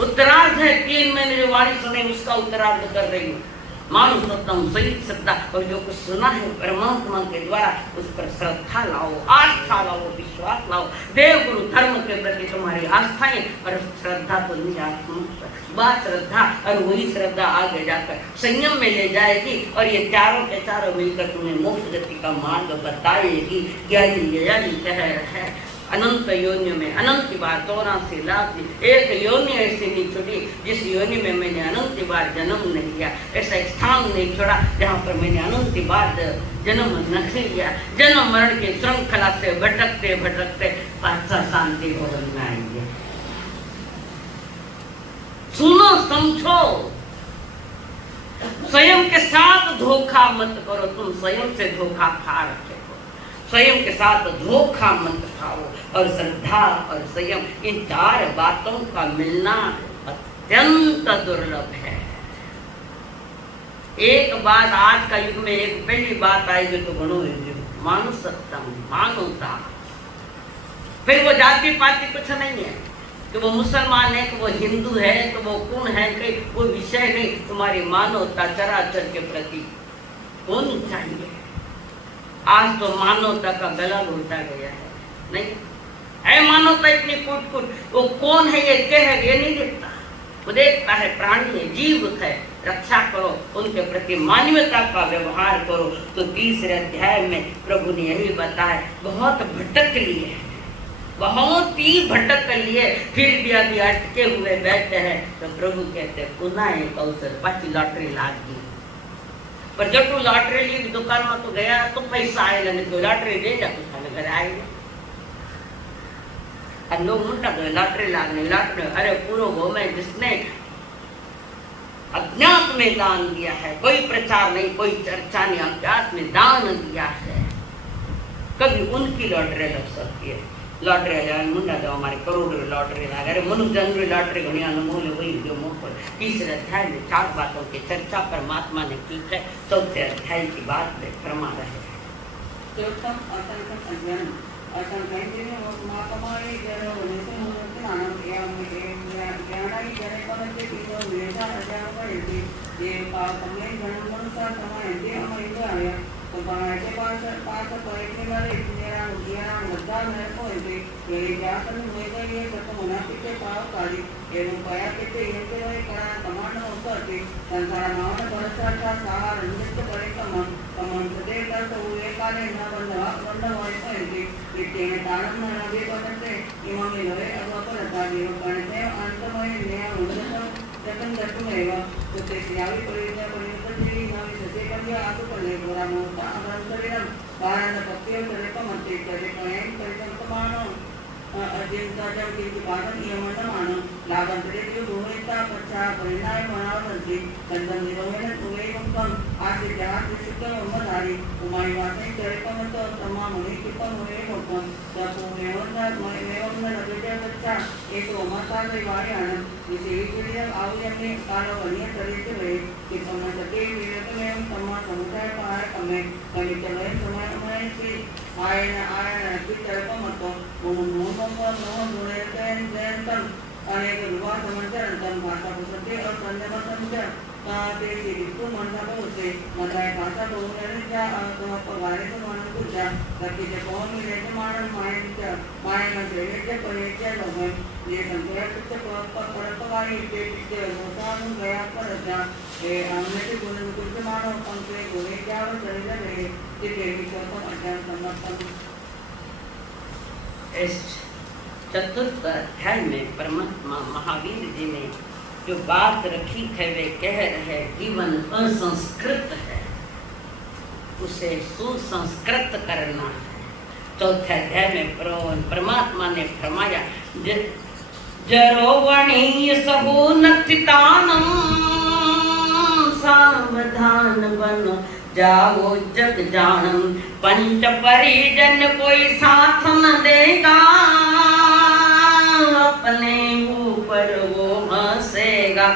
उत्तरार्ध है, 3 महीने जो वाणी सुने उसका उत्तरार्ध कर रही हूँ। मानो सत्तम सही श्रद्धा, और जो कुछ सुना है परमात्मा के द्वारा उस पर श्रद्धा लाओ, आस्था लाओ, विश्वास लाओ। देव गुरु धर्म के प्रति तुम्हारी आस्थाएं और श्रद्धा तो बात श्रद्धा, और वही श्रद्धा आगे जाकर संयम में ले जाएगी और ये चारों के चारों मिलकर तुम्हें मोक्ष गति का मार्ग बताएगी। ज्ञानी यही कह रहे हैं अनंत योनियों में अनंत बार 84 लाख एक योनि ऐसी नहीं छोड़ी जिस योनि में मैंने अनंत बार जन्म नहीं लिया। ऐसा एक स्थान नहीं छोड़ा जहाँ पर मैंने अनंत बार जन्म नहीं लिया। जन्म मरण की श्रृंखला से भटकते भटकते पाचा शांति भवन में आएंगे। सुनो, समझो, स्वयं के साथ धोखा मत करो। तुम स्वयं से धोखा खा रखे हो, स्वयं के साथ धोखा मत खाओ। और श्रद्धा और संयम, इन 4 बातों का मिलना अत्यंत दुर्लभ है। एक बात आज का युग में एक पहली बात आएगी तो गणो मानो सत्यम, मानवता। फिर वो जाति पाति कुछ नहीं है कि वो मुसलमान है, कि वो हिंदू है, कि वो कौन है, कि वो विषय नहीं। तुम्हारी मानवता चराचर के प्रति होनी चाहिए। आज तो मानवता का गला घोटा गया है। नहीं है मानवता इतनी कूट कूट। वो कौन है ये क्या है ये नहीं देखता। वो देखता है प्राणी है, जीव है, रक्षा करो, उनके प्रति मानवता का व्यवहार करो। तो 3रे अध्याय में प्रभु ने यही बताया। बहुत भटक लिए, बहुत ही भटक लिए, फिर भी अभी अटके हुए बैठे हैं। तो प्रभु कहते पुनः एक अवसर, पाછી लॉटरी लाग गई। पर जब तू लॉटरी ली दुकान में तो गया तो पैसा आएगा, नहीं तो लॉटरी दे जा तो थाने घर आएगा। और लोग मुंडा गए लॉटरी लागने, लॉटरी, अरे पूरा वो में जिसने अज्ञात में दान दिया है, कोई प्रचार नहीं, कोई चर्चा नहीं, अज्ञात में दान दिया है, कभी उनकी लॉटरी लग सकती है। लॉटरी मुंडा दो हमारे करोड़ों लॉटरी लाग, अरे मनुष्य जन लॉटरी घनी अनमोल वही जो मोह। तीसरे अध्याय में 4 बातों की चर्चा परमात्मा ने की है, चौथे अध्याय की बात में फरमा रहे हैं। चौथम असंख्य अज्ञान, असंख्य महाकमाई जनो वनेसे मूर्ति मानव ज्ञानाई जने पनते तीनो वेदा अज्ञान पड़ती ये पापमे जन्म मनुष्य समय ये हम इंद्र आया तो बाहर पास पॉइंट वाले मेरा मुद्दा मेरे को इसे ये जासन हुए गए ये सब मुनाफिक के पाप काली एवं पाया के ये के वही करा कमांड होता है संसार मावन परसा का सारा रंजित करे कमन सदे का तो ये काले ना बंदा वाले को इसे ये तारम ना नदी बनते इमाम लोहे अब पर था जीव करते अंतमय न्याय उन्नत जतन दत्तमेव तो ते यावी परिजा परिवर्तन नावी ससे कन्या आसु पले गोरा मोता अनंतरियम भारत पत्तियों चले का मते चले कयं परिसंतमानो अजिंता जब किंतु बाधन नियमन मानो लाभंतरे जो भूमिता पच्छा परिणाम मनावंती कंदम निरोधन तुवे कम आसे जहां शुद्ध उम्मधारी उमाई वासे चले का मत तमाम मुनि कृपा हुए मोकम तब मेवंता मेवंता नगजा पच्छा एक उमाता रिवारी आनंद इसे विजय आवली अपने कालो वनिय चरित्र वे कि समय सके विवेक में तमाम समुदाय पाए कमे कवि चले समय से आयन की तरफ मत मोहन अनेक विवाह समाचार भाषा पुस्तके और संदर्भ समाचार ते सिरिकु मनसा होते मदाय भाषा बोलने जा पगारे से मन को जा ताकि जब कौन मिले तो मानन मायन में से परिचय लोग ये संख्या कुछ परपवारी के पीछे मोसान गया पर जा ए हमने के गुण कुछ मानो पंखे गुणे क्या वो चले रहे कि देवी को अज्ञान समर्पण। इस चतुर्थ अध्याय में परमात्मा महावीर जी ने जो बात रखी है वे कह रहे जीवन असंस्कृत है, उसे सुसंस्कृत करना है। चौथे अध्याय में परमात्मा ने फरमाया जरोवणीय सबो नथितानम सावधान बनो जाओ जग जानम पंच परिजन कोई साथ न देगा अपने ऊपर वो हंसेगा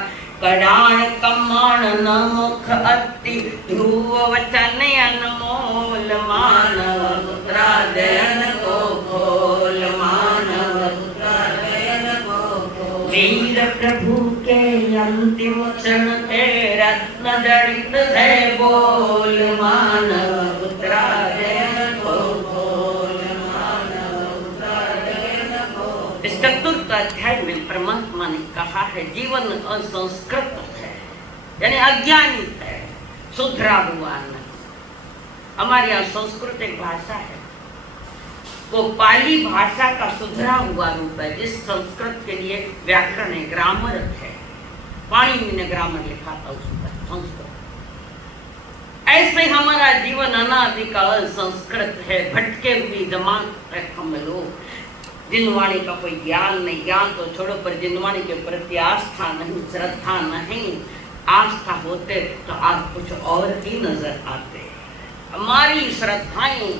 कड़ाण कमाण न मुख अति ध्रुव वचन अनमोल मानव पुत्रा दयन को खोल मानव पुत्रा दयन को खोल वीर प्रभु के अंतिम क्षण के रत्न जड़ित है बोल मानव पुत्रा दयन को खोल मानव पुत्रा दयन को। इस चतुर्थ अध्याय में परमात्मा ने कहा है जीवन असंस्कृत है, यानी अज्ञानित है, सुधरा हुआ नहीं। हमारी यहाँ संस्कृत एक भाषा है, वो पाली भाषा का सुधरा हुआ रूप है, जिस संस्कृत के लिए व्याकरण है, ग्रामर है, पाणिनि ने ग्रामर लिखा था उसका संस्कृत। ऐसे हमारा जीवन अनादिकाल संस्कृत है, भटके हुए जमात है हम लोग। जिनवाणी का कोई ज्ञान नहीं, ज्ञान तो छोड़ो, पर जिनवाणी के प्रति आस्था नहीं, श्रद्धा नहीं। आस्था होते तो आज कुछ और ही नजर आते। हमारी श्रद्धाएं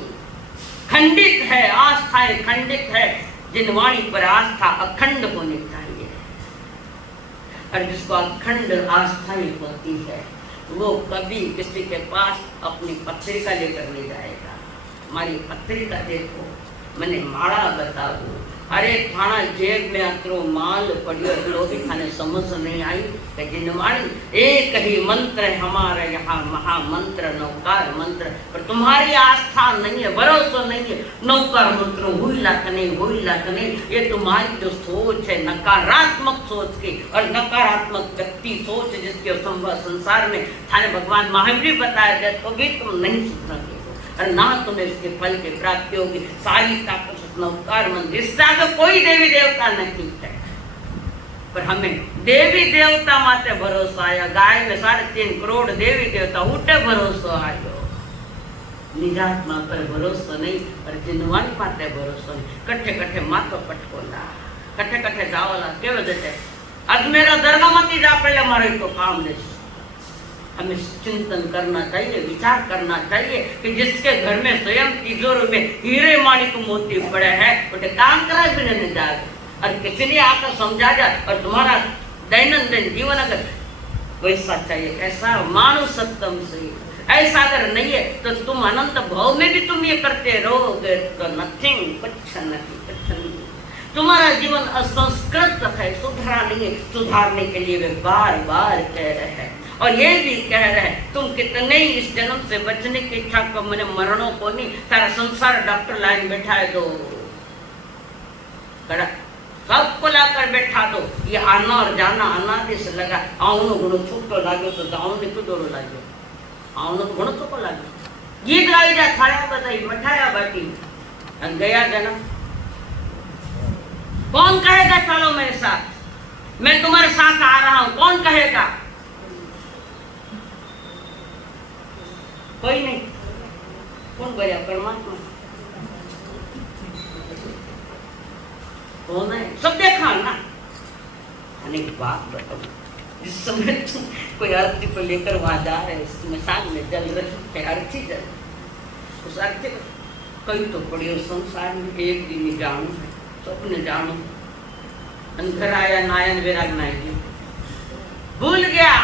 खंडित है, आस्थाएं खंडित है। जिनवाणी पर आस्था अखंड होनी चाहिए, और जिसको अखंड आस्थाएं होती है वो कभी किसी के पास अपनी पत्रिका लेकर नहीं जाएगा। हमारी पत्रिका देखो, मैंने माड़ा बता दूं, अरे थाना जेब में अतरो माल पड़ियो लो भी थाने समझ नहीं आई कि जिनवाणी एक ही मंत्र है हमारा यहाँ महामंत्र नौकार मंत्र, पर तुम्हारी आस्था नहीं है, भरोसा नहीं है। नौकार मंत्र हुई लाख नहीं, ये तुम्हारी जो सोच है नकारात्मक सोच की, और नकारात्मक व्यक्ति सोच जिसके संसार में थाने भगवान महावीर बताया जाए तो भी तुम नहीं सुधरोगे और ना तुम्हें इसके फल की प्राप्ति होगी। सारी ताकत कृष्ण अवतार मंदिर, इससे आगे कोई देवी देवता नहीं है। पर हमें देवी देवता माते भरोसा आया, गाय में 3.5 करोड़ देवी देवता उठे भरोसा आयो। निजात्मा पर भरोसा नहीं, पर जिनवान माते भरोसा नहीं। कट्ठे कट्ठे माथो पटकोला, कट्ठे कट्ठे जावला केवे देते अजमेरा दरगाह मती जा, पहले मारे तो काम दे। हमें चिंतन करना चाहिए, विचार करना चाहिए कि जिसके घर में स्वयं तिजोरी में हीरे माणिक मोती पड़े हैं, उठे काम करा भी नहीं जाए और किसी ने आकर समझा जाए और तुम्हारा दैनंदिन जीवन अगर वैसा चाहिए, ऐसा मानो सत्यम से, ऐसा अगर नहीं है तो तुम अनंत भाव में भी तुम ये करते रहोगे तो नथिंग, कुछ नहीं। तुम्हारा जीवन असंस्कृत है, सुधरा नहीं है। सुधारने के लिए वे बार बार कह रहे हैं और ये भी कह रहे हैं तुम कितने ही इस जन्म से बचने की इच्छा को, मैंने मरणों को नहीं, सारा संसार डॉक्टर लाइन बैठा है दो, सबको लाकर बैठा दो। ये आना और जाना अनादि से लगा, आवनो गुणो छूटो लाग्यो तो जाओ ने क्यों डोरो लाग्यो, आवनो गुणो तो को लाग्यो। गीत गाई जा, थाया बताई, मठाया बाटी, गया जन्म। कौन कहेगा चलो मेरे साथ, मैं तुम्हारे साथ आ रहा हूं, कौन कहेगा? कोई नहीं। कौन गया? परमात्मा। कौन है? सब देखा ना। अनेक बात बताओ, जिस समय तुम कोई अर्थी को लेकर वहां जा रहे हो, उसमें सामने जल रहे अर्थी जल, उस अर्थी को कई तो पड़ी उस संसार में, एक दिन जाऊं स्वप्न जानो, अंधर आया नायन वैराग नायक भूल गया।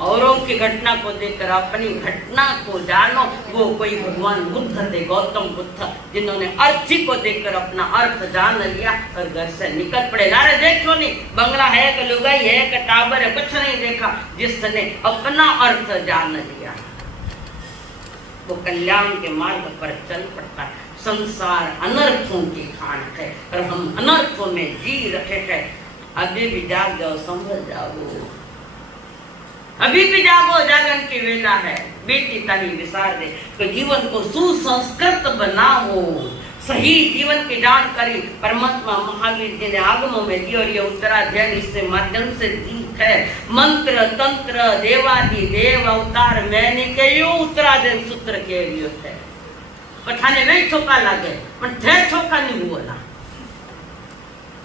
औरों की घटना को देखकर अपनी घटना को जानो। वो कोई भगवान बुद्ध थे, गौतम बुद्ध, जिन्होंने अर्थी को देखकर अपना अर्थ जान लिया और घर से निकल पड़े। अरे देखो नहीं, बंगला है कि लुगाई है कि टाबर है, कुछ नहीं देखा। जिसने अपना अर्थ जान लिया वो कल्याण के मार्ग पर चल पड़ता है। संसार अनर्थों की खान है और हम अनर्थों में जी रहे हैं। अभी भी जाग जाओ, संभल जाओ, अभी भी जागो, जागन की वेला है। बेटी ताली विसार दे तो जीवन को सुसंस्कृत बनाओ। सही जीवन की जानकारी परमात्मा महावीर जी ने आगमों में दी और ये उत्तराध्याय इससे माध्यम से दी है। मंत्र तंत्र देवादि देव अवतार मैंने के यो उत्तराध्याय सूत्र के लिए है। पठाने नहीं ठोका लागे, पर थे ठोका नहीं हुआ ना।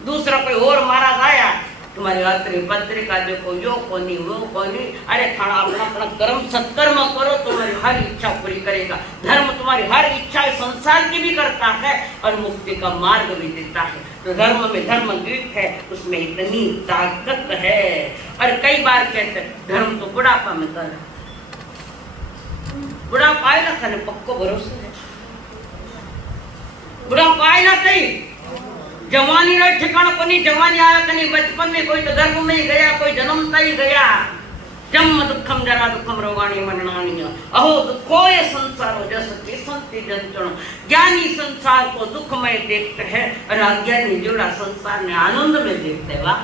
दूसरा कोई और महाराज आया, तुम्हारी रात्रि पत्रिका देखो, यो कोनी वो कोनी, अरे खाना अपना अपना कर्म सत्कर्म करो, तुम्हारी हर इच्छा पूरी करेगा। धर्म तुम्हारी हर इच्छा संसार की भी करता है और मुक्ति का मार्ग भी देता है। तो धर्म में धर्म द्वीप है, उसमें इतनी ताकत है। और कई बार कहते हैं धर्म तो बुढ़ापा में कर, बुढ़ापा आएगा खाने पक्को भरोसा है, बुढ़ापा आएगा कहीं, जवानी रो ठिकाना को नहीं, जवानी आया कहीं बचपन में, कोई तो गर्भ में ही गया, कोई जन्मता ही गया। जन्म दुखम जरा दुखम रोगाणी मननानी, अहो दुखो ये संसारो जैसे संति जंचण। ज्ञानी संसार को दुखमय देखते हैं और अज्ञानी जोड़ा संसार ने आनंद में देखते। वाह,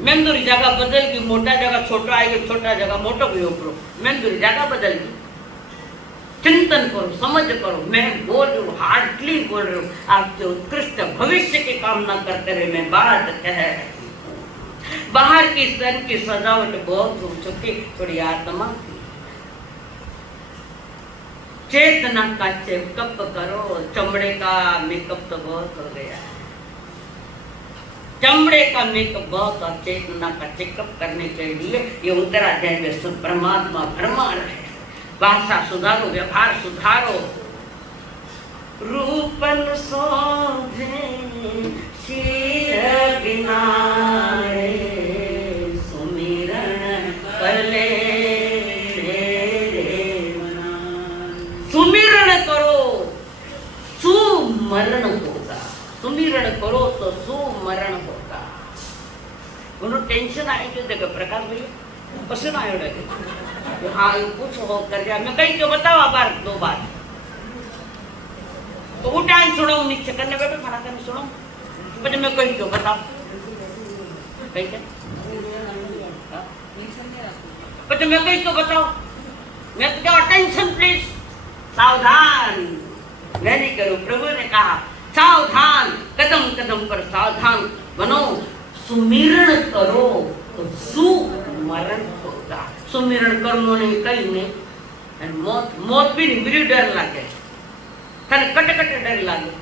मेंदुरी जगह बदल गई, मोटा जगह छोटा आएगा, छोटा जगह मोटो भी हो, मेंदुरी जगह बदल गई। चिंतन करो, समझ करो। मैं बोल रही हूँ, हार्डली बोल रही हूँ, आपके उत्कृष्ट भविष्य की कामना करते हुए मैं बात कह रही हूँ। बाहर की स्तन की सजावट बहुत हो चुकी, थोड़ी आत्मा की चेतना का चेकअप करो। चमड़े का मेकअप तो बहुत हो गया, चमड़े का मेकअप बहुत, और चेतना का चेकअप करने के लिए ये उत्तराध्याय में परमात्मा फरमा रहे हैं। भाषा सुधारो, व्यवहार सुधारो। रूपन शोभे शीर बिनारे, सुमिरन कर ले सुमिरन करो, सुमरण होगा। सुमिरन करो तो सुमरण होगा। उन्होंने टेंशन आएगी, देखो प्रकाश भैया पसंद आए, हाँ कुछ हो कर गया, मैं कहीं क्यों बताओ बार दो बार तो वो टाइम सुनो, नीचे करने बैठो, खाना करने सुनो, पर मैं कहीं क्यों बताओ, कहीं क्या पर मैं कहीं क्यों बताओ, मैं तो क्या, अटेंशन प्लीज, सावधान। मैं नहीं करूं। प्रभु ने कहा सावधान, कदम कदम पर सावधान बनो, सुमिरण करो तो सुमरण होगा। सुमिरण करनो नहीं कहीं नहीं, मौत भी नहीं, मेरी डर लगे, कट कट डर लगे।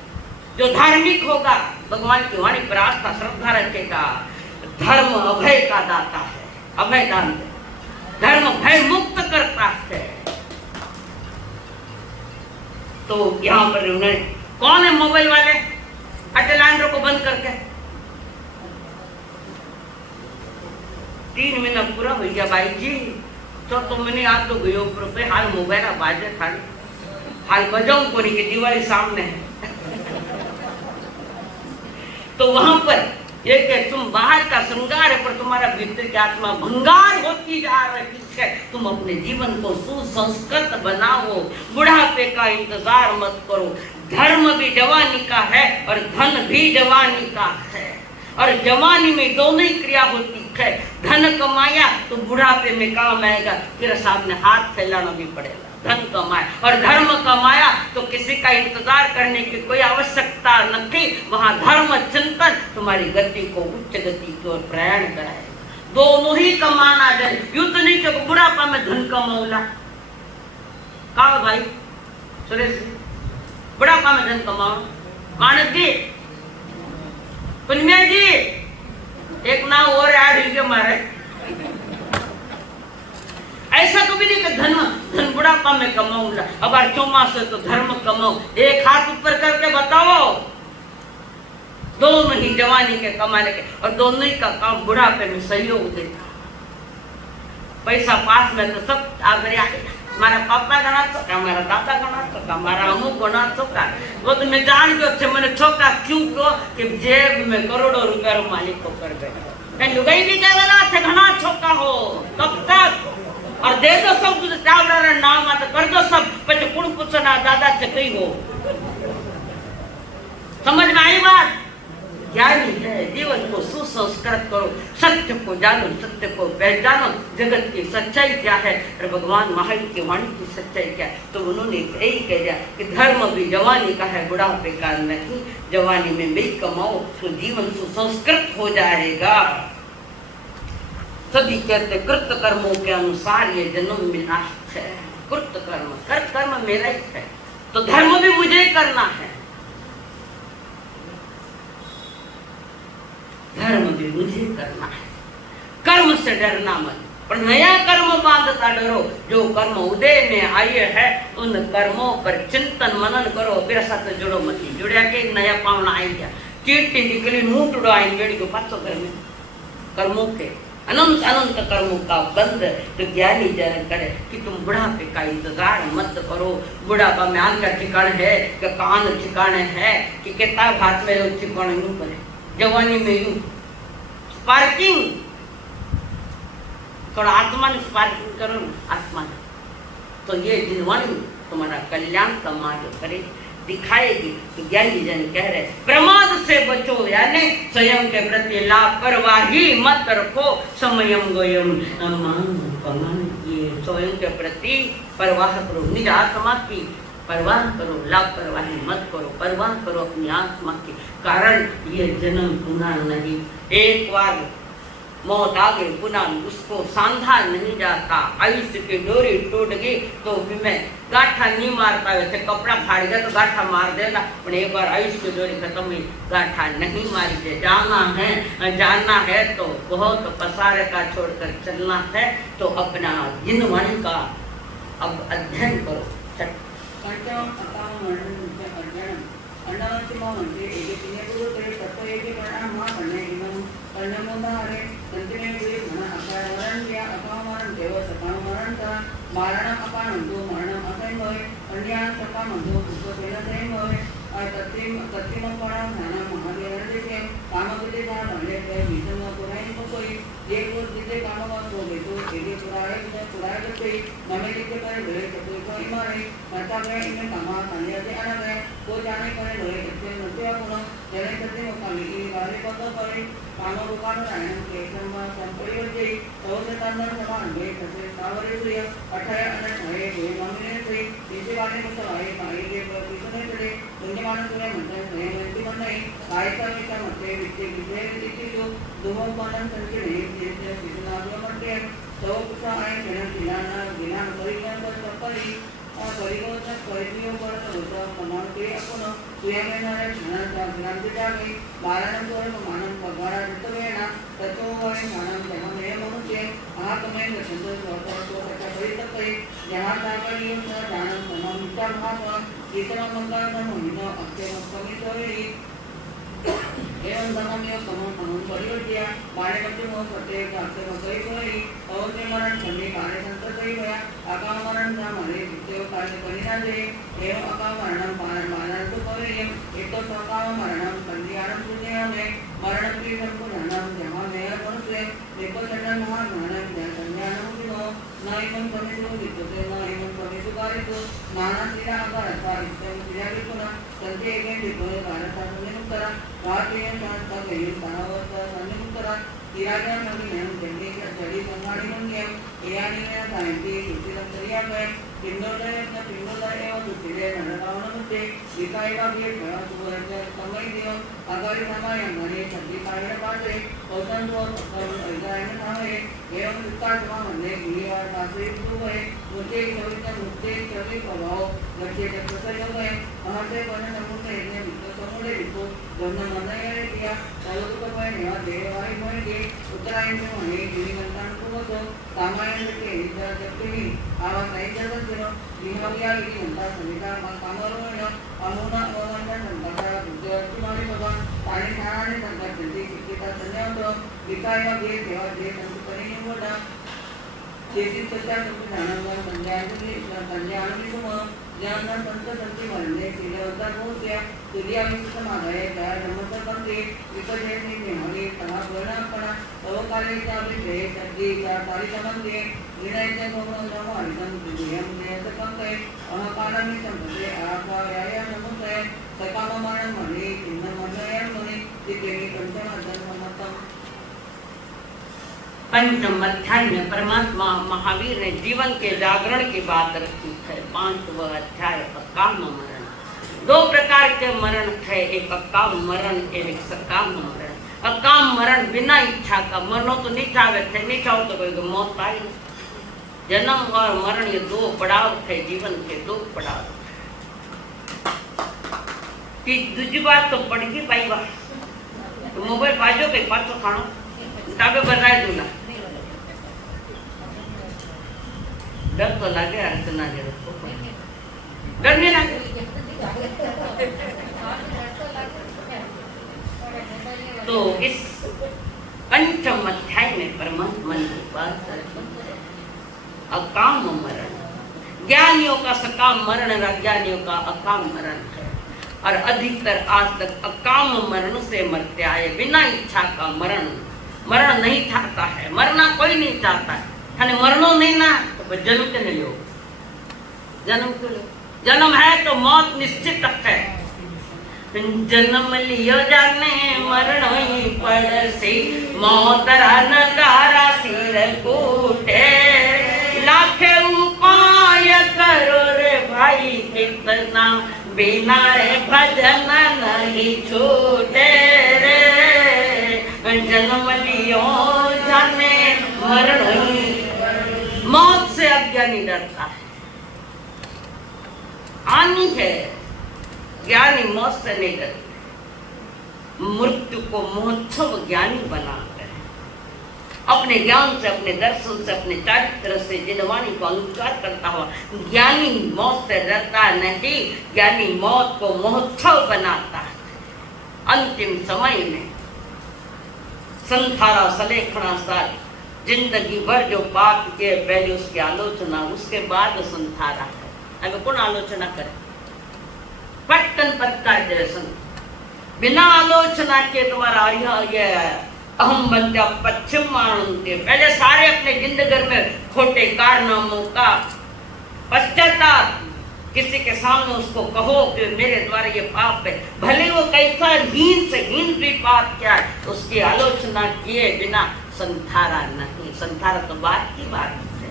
जो धार्मिक होगा, भगवान की वाणी पर आस्था श्रद्धा रखेगा, धर्म अभय का दाता है, अभय दान है, धर्म भय मुक्त करता है। तो यहाँ पर उन्हें कौन है मोबाइल वाले, अटेलाइनर को बंद करके 3 महीना पूरा हो गया भाई जी, तो मैंने आज तो गयो रुपये हाल मोबाइल बाजे खाली हाल बजाऊ को नहीं कि दिवाली सामने है। तो वहां पर ये कि तुम बाहर का श्रृंगार है पर तुम्हारा भीतर की आत्मा भंगार होती जा रही है। तुम अपने जीवन को सुसंस्कृत बनाओ, बुढ़ापे का इंतजार मत करो। धर्म भी जवानी का है और धन भी जवानी का है, और जवानी में दोनों ही क्रिया होती है। धन कमाया तो बुढ़ापे में काम आएगा, फिर सामने हाथ फैलाना भी पड़ेगा। धन कमाया और धर्म कमाया तो किसी का इंतजार करने की कोई आवश्यकता नहीं। वहां धर्म चिंतन तुम्हारी गति को उच्च गति की ओर प्रयाण कराएगा। दोनों ही कमाना जाए, युद्ध नहीं कि बुढ़ापा में धन कमाऊला। कहा भाई सुरेश जी, बुढ़ापा में धन कमाओ। मानक जी, पुण्य जी, एक ना और ऐड के मारे। ऐसा कभी नहीं कि धन बुढ़ापा में कमाऊंगा, अब चौमासे तो धर्म कमाओ। एक हाथ ऊपर करके बताओ, दोनों ही जवानी के कमाने के और दोनों ही का काम बुढ़ापे में सहयोग देता। पैसा पास में तो सब आगे आगे, मारा पापा गणा चौका, मारा दादा गणा चौका, मारा अमुक गणा चौका। वो तो मैं जान गयो थे, मैंने चौका क्यों कहो कि जेब में करोड़ों रुपया मालिक को कर गए। लुगाई भी क्या गला थे घना चौका हो तब तक, और दे दो सब तुझे चावड़ा नाम आता कर दो सब, पचे कुण पूछना दादा से कही हो। समझ में आई बात? ज्ञानी है, जीवन को सुसंस्कृत करो, सत्य को जानो, सत्य को पहचानो, जगत की सच्चाई क्या है और भगवान महावीर की वाणी की सच्चाई क्या है। तो उन्होंने यही कह दिया कि धर्म भी जवानी का है, बुढ़ापे का नहीं। जवानी में भी कमाओ तो जीवन सुसंस्कृत हो जाएगा। सभी कहते कृत कर्मों के अनुसार ये जन्म मिला है। कृत कर्म, कर कर्म मेरा ही है, तो धर्म भी मुझे करना है, धर्म भी मुझे करना है। कर्म से डरना मत, पर नया कर्म बांधता डरो। जो कर्म उदय में आए है उन कर्मों पर चिंतन मनन करो। मेरे साथ जुड़ो मत, जुड़िया के नया पावना आई गया, चीटी निकली नूट उड़ाई बेड़ी को पासो घर में कर्मों के अनंत अनंत कर्मों का बंद। तो ज्ञानी जन करे कि तुम बुढ़ापे का इंतजार मत करो। बुढ़ापा में आंख का ठिकाने है कि कान ठिकाने है कि किताब हाथ में ठिकाने यूं करे, जवानी में यूं स्पार्किंग। थोड़ा आत्मा ने स्पार्किंग करो ना, आत्मा तो ये जिनवाणी तुम्हारा कल्याण का मार्ग करे दिखाएगी। तो ज्ञानी जन कह रहे प्रमाद से बचो, यानी स्वयं के प्रति लापरवाही मत रखो। समयम गयम ये स्वयं के प्रति परवाह करो, निज आत्मा की परवाह करो, लापरवाही मत करो, परवाह करो अपनी आत्मा की। कारण ये जन्म पुनः नहीं, एक बार मौत आ गई पुनः उसको सांधा नहीं जाता। आयुष्य की डोरी टूट गई तो भी मैं गाठा नहीं मारता। वैसे कपड़ा फाड़ गया तो गाठा मार देगा, पर एक बार आयुष्य की डोरी खत्म हुई गाठा नहीं मारी दे। जाना है तो बहुत पसारे का छोड़कर चलना है। तो अपना जिनवाणी का अब अध्ययन करो। मरणम अपानंतो मरणम असंभवे अन्यान सपानंतो पुष्पतेन संभवे तत्तिम पराम ध्यानम महादेवन देखे कामकृते धा धन्य के विषम पुराई कोई एक और जिते कामवा सो बेतो एके पुराय करते नमे लिखे करे भले कोई कोई मारे मरता गए इनमें कामा कान्या से आना गए को जाने करे भले इतने नृत्य गुण जने सत्य मुकामी ई वाले पद करे काम रूपान रायण के संपरिवर जई तो से तन्नर समान वे कसे सावरे सूर्य अठाय अनठ है वे ममिने से इसे वाले में सवाए पाई के प्रतिशने चले धूमपान संचय निर्देश विधान करते तो कुछ आए जन जिलाना जिला परिज्ञान पर सफरी परिवर्तन परिधियों पर होता प्रमाण के अपन स्वयंनारे ज्ञानाचा ज्ञानते जागे बारानंतर मानव पगारा जितवेना तत्ववय मानव जन्मने मनुष्य आत्मे गछंद स्वतः तो कचा परितकई जहां ताकलियों से ज्ञान समम विचार भाव इतना मंगल धर्म अक्षय कमितोई एवं धर्मयो समम अनु परिवर्तिया बाणे बच्चे मो प्रत्येक अक्षय कई कोई और के मरण संगे कार्य संत कई गया अका मरण का मरे जिते कार्य करिना दे एवं अका मरणम पारण तो करे एतो सका मरणम कल्याणम पुण्य में मरण की संपूर्णम जमा में मनुष्य देखो चंदन महाज्ञानम कल्याणम दिनो नाइमं कमितो दितते नाइमं कमितो कारितो नाना सिरा आकार अर्थात क्रिया विकुना संते एके दितो कारता निमुक्तरा रात्रियं शांता गयो तावत सन्निमुक्तरा किराजा नवीन जंगे चली संगाड़ी मंगेम एयानी में साइंटी सुतिरम करिया में पिंडोदय एवं सुतिरे नरकावनमुते विकायका भी भया सुवर्ण समय दियो अगारी समय अंगने सब्जी कायरे पासे औसन तो अगारी में थावे एवं विकास मंगने गिरिवार पासे सुवे मुझे कविता मुझे चली प्रभाव लक्ष्य चक्कर हो गए वहां से बने नमूने ने विको समुदे विको दोनों मनाया किया तालुक को पाए नेवा देवाई मोए के उत्तरायण में वहीं गिरिमंतान को तो सामायन के इधर जबकि आवाज नहीं जगत दिनो लिहाविया गिरिमंता समिता कामरों अमुना ओवंता संतका गुजरात मारी बाबा ताणी थाने संतक जल्दी शिक्षिता संन्यातो विकायवा गे देवा दे संतकरी निवडा चेती सत्या संत ज्ञानवान संज्ञान सुम ज्ञान संत संति मरणे सिलवता पोहोचया तुझ्या विश्व मागाय त्या नमस्कार करते विपजय निहाळी तहा वर्णापणा अवकालेचा विजय सज्जीचा तारिकमंते विनयचे गोमनम हरितं तुझ्यं नेसकंते अहकालमी संपते आकार्याय नमस्ते सकाममरण मणि चिन्नमनयं मणि तितेनि पंचमदन समतम। पंचम अध्याय में परमात्मा महावीर ने जीवन के जागरण की बात रखी है। 5वां अध्याय अकाम मरण। 2 प्रकार के मरण थे, एक अकाम मरण एक सकाम मरण। अकाम मरण बिना इच्छा का, मरनो तो नहीं चाहे थे, नहीं चाहो तो कोई मौत आई। जन्म और मरण ये 2 पड़ाव थे, जीवन के 2 पड़ाव। दूसरी बात तो पड़गी पाई बात तो मोबाइल बाजो के पास खाणो ताबे बताए दूला डर तो लगे अर्चना के डर नहीं लगे। तो इस पंचम अध्याय में परमात्मा की बात अकाम मरण, ज्ञानियों का सकाम मरण, अज्ञानियों का अकाम मरण है। और अधिकतर आज तक अकाम मरण से मरते आए, बिना इच्छा का मरण नहीं चाहता है, मरना कोई नहीं चाहता है। थाने मरनो नहीं ना तो जन्म के नहीं लो, जन्म क्यों लो? जन्म है तो मौत निश्चित है। जन्म लियो जाने मरण ही पड़सी, मौत नगारा सिर कूटे, लाखे उपाय करो रे भाई कितना, बिना रे भजन नहीं छूटे रे। जन्म लियो जाने मरण ही, मौत से अज्ञानी डरता है, आनी है। ज्ञानी मौत से नहीं डरते, मृत्यु को महोत्सव ज्ञानी बनाते हैं। अपने ज्ञान से, अपने दर्शन से, अपने चरित्र से जिनवाणी को अनुच्चार करता हुआ ज्ञानी मौत से डरता नहीं, ज्ञानी मौत को महोत्सव बनाता है। अंतिम समय में संसारा सलेखना सारी जिंदगी भर जो पाप किए, पहले उसकी आलोचना, उसके बाद संसारा है। अब कौन आलोचना करे? पट्टन पत्ता जैसन बिना आलोचना के तुम्हारा ये अहम बंध्या पश्चिम मानते, पहले सारे अपने जिंदगी में खोटे कारनामों का पश्चाताप, किसी के सामने उसको कहो कि मेरे द्वारा ये पाप है, भले वो कैसा हीन से हीन भी पाप किया है, उसकी आलोचना किए बिना संसारा नहीं। संसारा तो बात की बात है।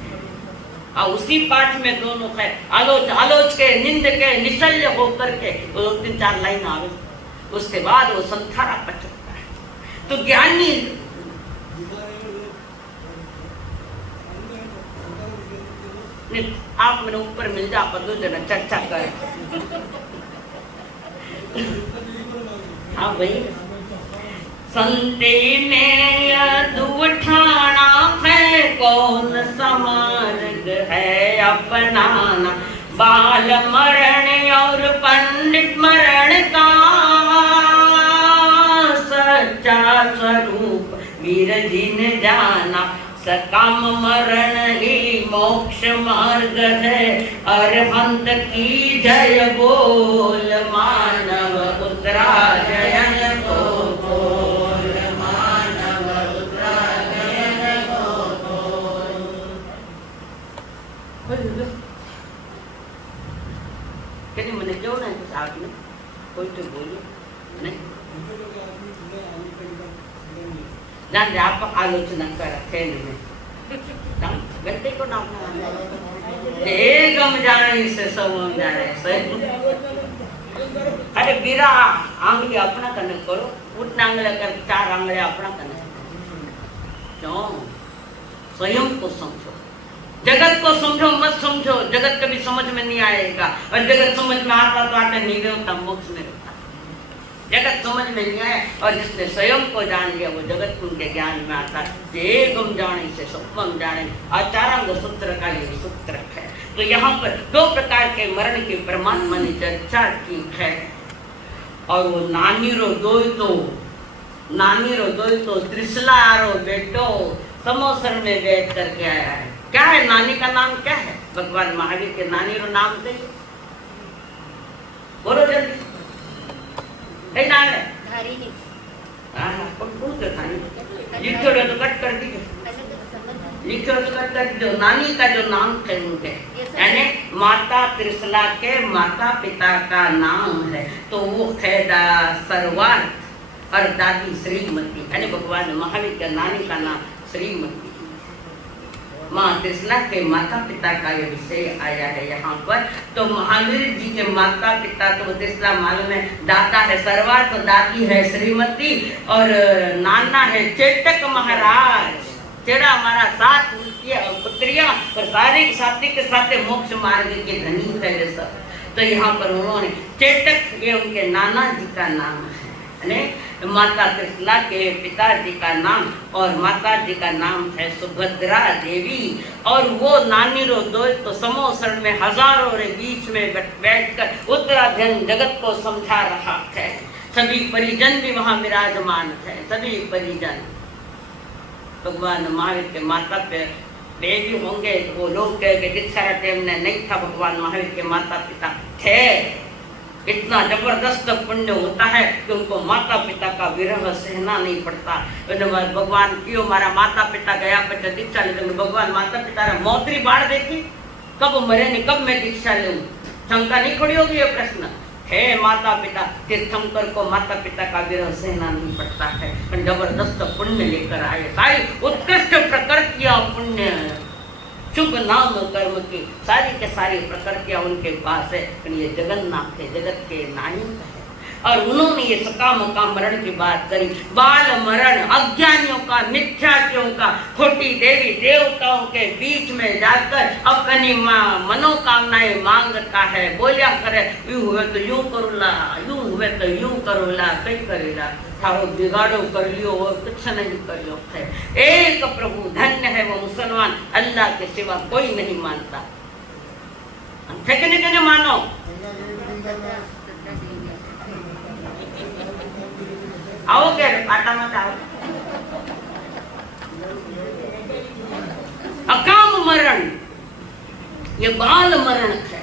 और उसी पाठ में दोनों है आलोच के, निंद के, निशल्य होकर के 2-3-4 लाइन आवे, उसके बाद वो संसारा पचता है। तो ज्ञानी नहीं आप मैंने ऊपर मिल जा पर दो जना चर्चा कर। हाँ भाई संते में यदु उठाना है कौन सा मार्ग है अपनाना, बाल मरण और पंडित मरण का सच्चा स्वरूप वीर जी ने जाना। सकाम मरण ही मोक्ष मार्ग है, अरहंत की जय बोल मानव उत्तरायण को बोल, मानव उत्तरायण को बोल। कहते मैंने क्यों नहीं कुछ आपने कोई तो बोलो नहीं जान दे आप आलोचना कर थे नहीं गलती को नाम एकम जाने से सब जाने सही। अरे बिरा आंगली अपना करने करो, उठने आंगले कर 4 आंगले अपना करने क्यों? स्वयं को समझो, जगत को समझो मत समझो। जगत कभी समझ में नहीं आएगा, और जगत समझ में आता तो आटे नहीं होता, मोक्ष में रहता। जगत समझ में नहीं आए और जिसने स्वयं को जान लिया वो जगत उनके ज्ञान में आता है। एकम जाने से सबम जाने, आचारांग सूत्र का ये सूत्र है। तो यहाँ पर 2 प्रकार के मरण की परमात्मा ने चर्चा की है। और वो नानीरो दोई तो त्रिशलारो बेटो समोसर में बैठ करके आया है। क्या है नानी का नाम क्या है? भगवान महावीर के नानी रो नाम से बोलो जल्दी। नाम है धारिणी। कौन तो था लिखो तो कट कर दीजिए, लिखो तो कट कर दीजिए। नानी का जो नाम है उनके यानी माता त्रिशला के माता पिता का नाम है, तो वो है सर्वार्थ और दादी श्रीमती, यानी भगवान महावीर के नानी का नाम श्रीमती। माँ त्रिशला के माता पिता का ये विषय आया है यहाँ पर। तो महावीर जी के माता पिता तो त्रिशला मालूम है, दादा है सर्वार्थ, दादी है श्रीमती और नाना है चेतक महाराज। तेरा हमारा 7 पुत्रियां और सारे साथी के साथ मोक्ष मार्ग के धनी है ये सब। तो यहाँ पर उन्होंने चेतक ये उनके नाना जी का नाम है, माता त्रिशला के पिताजी का नाम और माता जी का नाम है सुभद्रा देवी। और वो नानी रो दो तो समोसर में हजारों रे बीच में बैठकर उत्तराधन जगत को समझा रहा है। सभी परिजन भी वहाँ विराजमान है, सभी परिजन। भगवान महावीर के माता पे भी होंगे, वो लोग कहे कि दीक्षा टाइम में नहीं था, भगवान महावीर के माता पिता थे। इतना जबरदस्त पुण्य होता है कि उनको माता पिता का विरह सहना नहीं पड़ता। भगवान क्यों मारा माता पिता गया पर दीक्षा ले, भगवान माता पिता रा मौतरी बाढ़ देखी, कब मरे नहीं कब मैं दीक्षा लूं, शंका नहीं खड़ी होगी ये प्रश्न है। माता पिता तीर्थंकर को माता पिता का विरह सहना नहीं पड़ता है, पर जबरदस्त पुण्य लेकर आए। सारी उत्कृष्ट प्रकृतियां पुण्य शुभ नाम कर्म की सारी के सारी प्रकृतियां उनके पास है। ये जगन्नाथ है, जगत के नायक है। और उन्होंने ये सकाम का मरण की बात करी, बाल मरण अज्ञानियों का, मिथ्यात्वों का, खोटी देवी देवताओं के बीच में जाकर अपनी मनोकामनाएं मांगता है। बोलिया करे यूं हुए तो यूं करूला, यूं हुए तो यूं करूला, कई करेला थारो बिगाड़ो कर लियो और कुछ नहीं करियो है। एक प्रभु धन्य है वो मुसलमान, अल्लाह के सिवा कोई नहीं मानता। ठेकने मानो आओ क्या पाटा मत आओ। अकाम मरण ये बाल मरण है,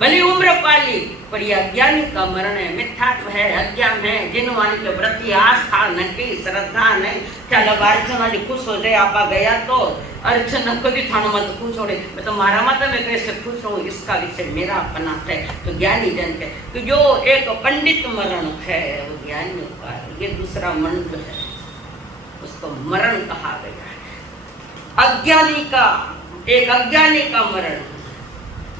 भली उम्र पाली पर ये अज्ञानी का मरण है, मिथ्यात्व है, अज्ञान है, जिनवानी के प्रति आस्था नहीं, श्रद्धा नहीं। चलो अर्चना जी खुश हो जाए, आपा गया तो अर्चना कभी थानो मत खुश हो रहे, मैं तो मारा माता में कैसे खुश हूँ, इसका विषय मेरा अपना है। तो ज्ञानी जन है तो जो एक पंडित मरण है वो ज्ञानी का, ये दूसरा मंत्र है, उसको मरण कहा गया है। अज्ञानी का एक अज्ञानी का मरण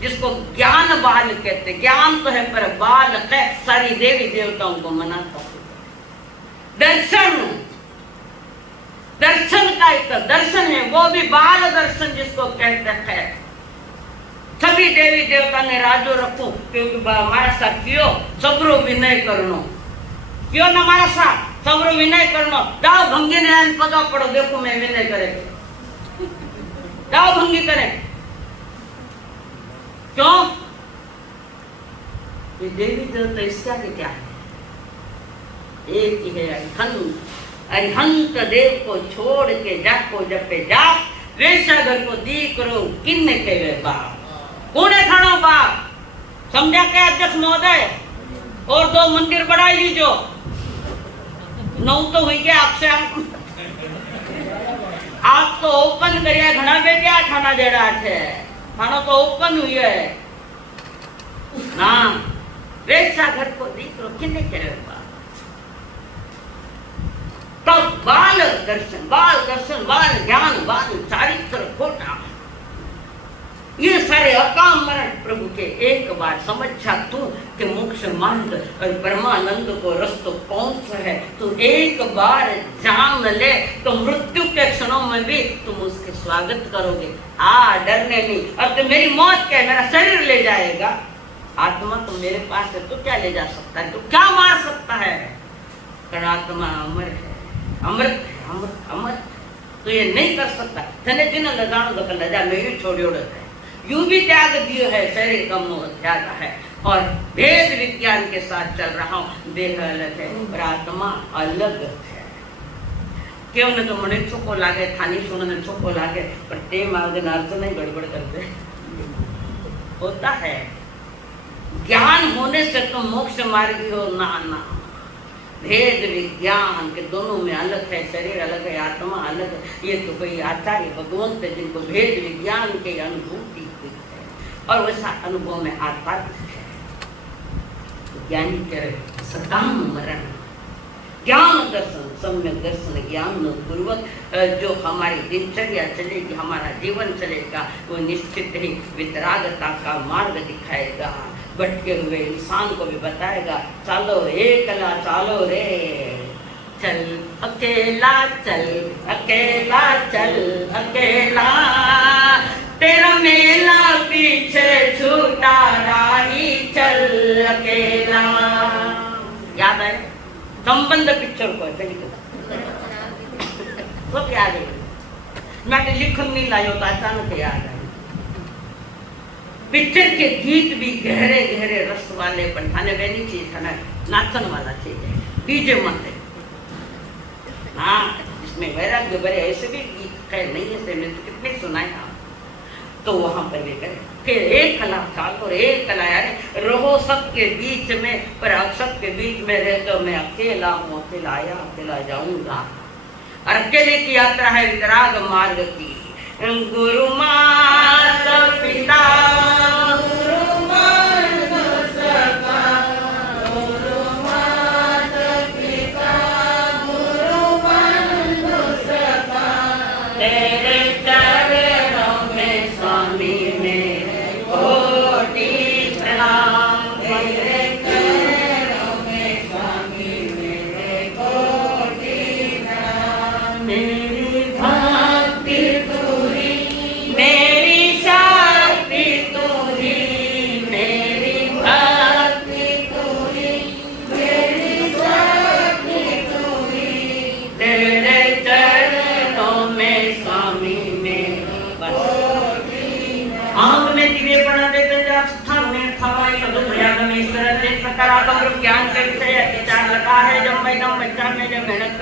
जिसको ज्ञान बाल कहते, ज्ञान तो है पर बाल है, सारी देवी देवताओं को मनाता है। दर्शन का एक दर्शन है, वो भी बाल दर्शन जिसको कहते हैं। सभी देवी देवता ने राजो रखो क्योंकि मारा साथ कियो सबरो विनय करनो क्यों ना मारा साथ सबरो विनय करनो जाओ भंगी ने आन पगा पड़ो देखो मैं विनय करे जाओ भंगी करे क्यों ये देवी देवता इसका क्या है एक ही है अरिहंत देव को छोड़ के जाको जपे जाप वेशागर को दी करो किन्ने कहवे बाप कोने थानो बाप समझा के अध्यक्ष महोदय और 2 मंदिर बढ़ाई लीजो 9 तो हुई गया आपसे आप तो ओपन करिया घना बेटिया थाना जेड़ा है थानो तो ओपन हुई है ना वेशागर को दी करो किन्ने कहवे बाप तब बाल दर्शन बाल ज्ञान बाल चारित्र खोटा ये सारे अकाम मरण प्रभु के एक बार समझा तू कि मोक्ष मार्ग और परमानंद को रास्ता कौन सा है तो एक बार जान ले तो मृत्यु के क्षणों में भी तुम उसके स्वागत करोगे डरने नहीं अब तो मेरी मौत क्या है मेरा शरीर ले जाएगा आत्मा तो मेरे पास है तो क्या ले जा सकता है तो क्या मार सकता है कारण आत्मा अमर है अमृत अमृत अमृत तो ये नहीं कर सकता थने जिन लजानो तो लजा नहीं छोड़ियो है यूं भी त्याग दियो है शरीर का मोह त्याग है और भेद विज्ञान के साथ चल रहा हूँ देह अलग है और आत्मा अलग है क्यों न तो मने छोको लागे थानी सुनने छोको लागे पर ते मार्ग नार्थ नहीं गड़बड़ करते होता है ज्ञान होने से तो मोक्ष मार्गी हो ना ना भेद विज्ञान के दोनों में अलग है शरीर अलग है आत्मा अलग है ये तो कोई आचार्य भगवंत है जिनको भेद विज्ञान की अनुभूति है और वैसा अनुभव में आता है तो ज्ञानी करे सकाम मरण ज्ञान दर्शन सम्यक दर्शन ज्ञान पूर्वक जो हमारी दिनचर्या चलेगी हमारा जीवन चलेगा वो निश्चित ही वितरागता का मार्ग दिखाएगा भटके हुए इंसान को भी बताएगा चलो एकला चलो रे चल अकेला चल अकेला तेरा मेला पीछे छूटा राही चल अकेला याद है संबंध पिक्चर को सब याद है मैं लिखन नहीं लायो तो अचानक याद है पिक्चर के गीत भी गहरे गहरे रस वाले पण थाने वेनी चीज थाने नाचन वाला चीज है डीजे मत है हाँ इसमें वैराग्य भरे ऐसे भी गीत है नहीं ऐसे में तो कितने सुनाए आप तो वहां पर लेकर कि एक कला चालो एक कला यार रहो सबके बीच में पर अब सबके बीच में रहे तो मैं अकेला हूँ अकेला आया अकेला जाऊंगा और अकेले की यात्रा है वितराग मार्ग की गुरु माता पिता गुरु माता सखा गुरु माता पिता गुरु माता सखा तेरे चरणों में स्वामी मेरे कोटि प्रणाम तेरे चरणों में स्वामी मेरे कोटि प्रणाम मेरी भक्ति मेरी शक्ति तूही मेरी भक्ति तूही मेरी शक्ति तूही तेरे चरणों में स्वामी मेरी आंख में दिव्य बना दे स्थान में थवाई तो प्रयाग में इस तरह से सकारात्मक ज्ञान के विषय विचार लगा है जब मैडम बच्चा में जब मेहनत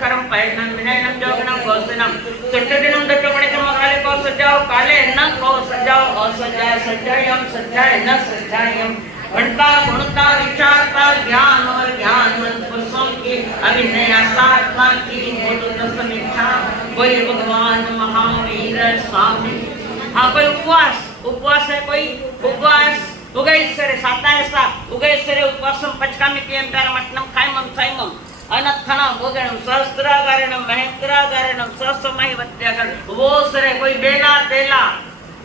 कर्म पैदन विनयनम जोगनम घोषणम सुट्टदिनम दट्टपणे काले को सजाओ काले न को सजाओ असजाय सजायम सजाय न सजायम गणता गुणता विचारता ज्ञान और ज्ञानवंत पुरुषों की अभिनय साधना की दर्शन इच्छा कोई भगवान महावीर स्वामी हाँ कोई उपवास है कोई उपवास उगैसरे सातायसा उगैसरे उपवासम पचकामि पियंतार मटनम खायमम सायमम अनथणम भोगणम सहस्त्रागारणम महेंद्रागारणम सहस्रमय वत्यागर वो सरे कोई बेला तेला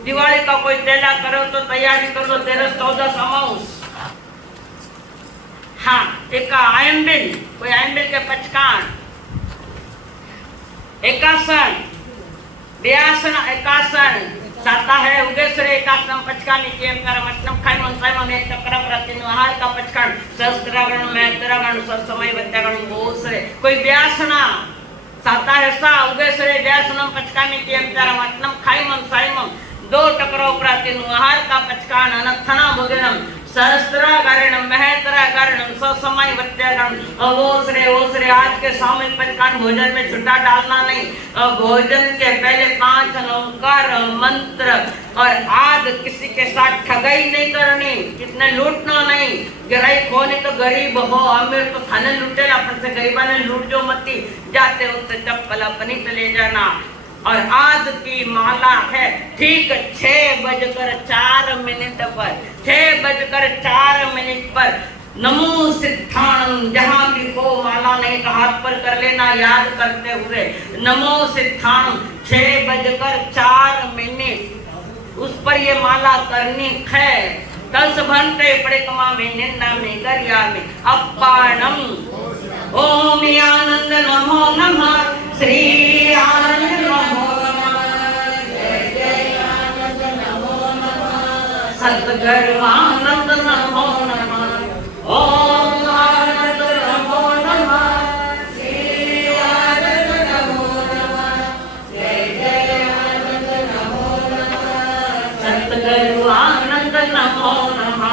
दिवाली का कोई तेला करो तो तैयारी कर लो 13-14 अमाउंट हाँ एक आयंबिल कोई आयंबिल के पचकान एकासन बेआसन एकासन साता है उगेश्वरे एकाश्रम पचका नित्यम करमष्टम खाई मनसाय एक चक्र प्रतिन आहार का पचकण सहस्त्रागण मैत्रागण सत्समय वत्यागण गोसरे कोई व्यासना साता है सा उगेश्वरे व्यासनम पचका नित्यम करमष्टम खाई मनसाय दो टकरो प्रतिन आहार का पचकान अनथना भोजनम सहस्त्रागणम महत्रागणम सत्समय वत्यागण ओसरे आज के सामूहिक पंचकान भोजन में झूठा डालना नहीं। भोजन के पहले 5 ओंकार मंत्र और आज किसी के साथ ठगाई नहीं करनी, कितने लूटना नहीं। गिराई खोनी तो गरीब हो अमीर तो थाने लूटेला अपन से गरीबा ने लूट जो मती जाते उससे चप्पल अपनी पे ले जाना। और आज की माला है ठीक 6:04 पर 6:04 पर नमो सिद्धाणम जहां भी को माला नहीं तो हाथ पर कर लेना याद करते हुए नमो सिद्धाणम 6:04 उस पर ये माला करनी है। कलश भरते पड़े कमा में निंदा में गरिया में अपाणम ओम आनंद नमो नमः श्री आनंद नमो नमः जय जय आनंद नमो नमः सद्गुरु आनंद नमो नमः ओम आनंद नमो नमः श्री आनंद नमो नमः जय जय आनंद नमो नमः सद्गुरु आनंद नमो नमः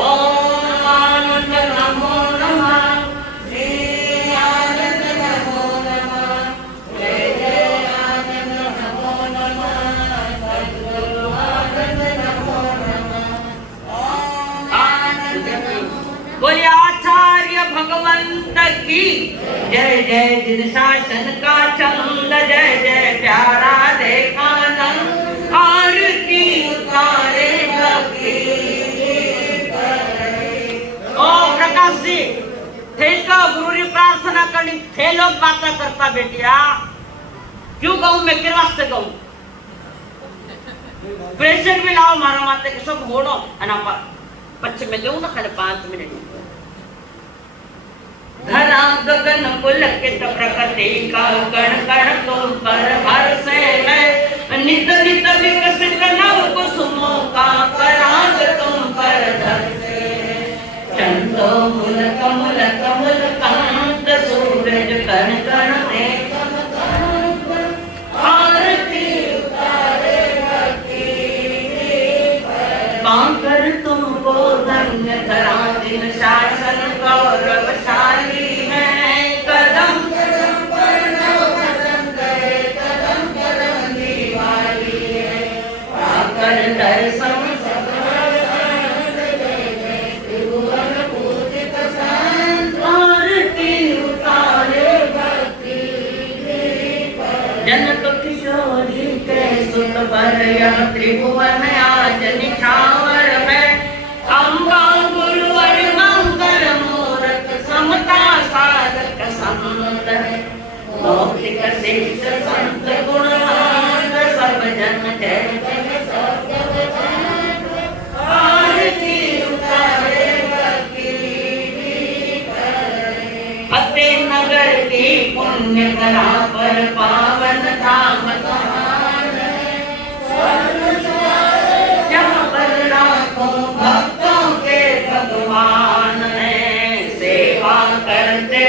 ओम आनंद नमो नमः बोले आचार्य भगवंत की जय जय जिन शासन का चंद जय जय प्यारा देखानंद आरती उतारे भक्ति ओ प्रकाश जी थे का गुरु प्रार्थना करनी थे लोग बातें करता बेटिया क्यों कहूं मैं किस वास्ते कहूं प्रेशर भी लाओ मारा माते के सब होड़ो अना पच्चीस में दूंगा खाली 5 मिनट धरा गगन पुलकित प्रकृति का कण कण तुम पर हर्षे है नित नित विकसित नव कुसुमों का पराग तुम पर धरसे चंदो मुल कमल कमल कांत सूरज कण कण में आरती उतारे भक्ति पाकर तुमको धन्य धरा दिन शासन गौरवशाली है कदम कदम पर नव कदम करे कदम कदम दीवाली है पाकर दर्शन त्रिभुवन पूजित संत आरती उतारे भक्ति जनक किशोरी के सुत पर यह त्रिभुवन आज निछावर है अम्बा गुरुवर मंगल मूरत समता साधक संत है भौतिक शिष्ट संत गुणवान सब जन जय आरती उतारे भक्ति फतेह नगर की पुण्य करा पर पावन धाम जहाँ पर लाखों भक्तों के भगवान है सेवा करते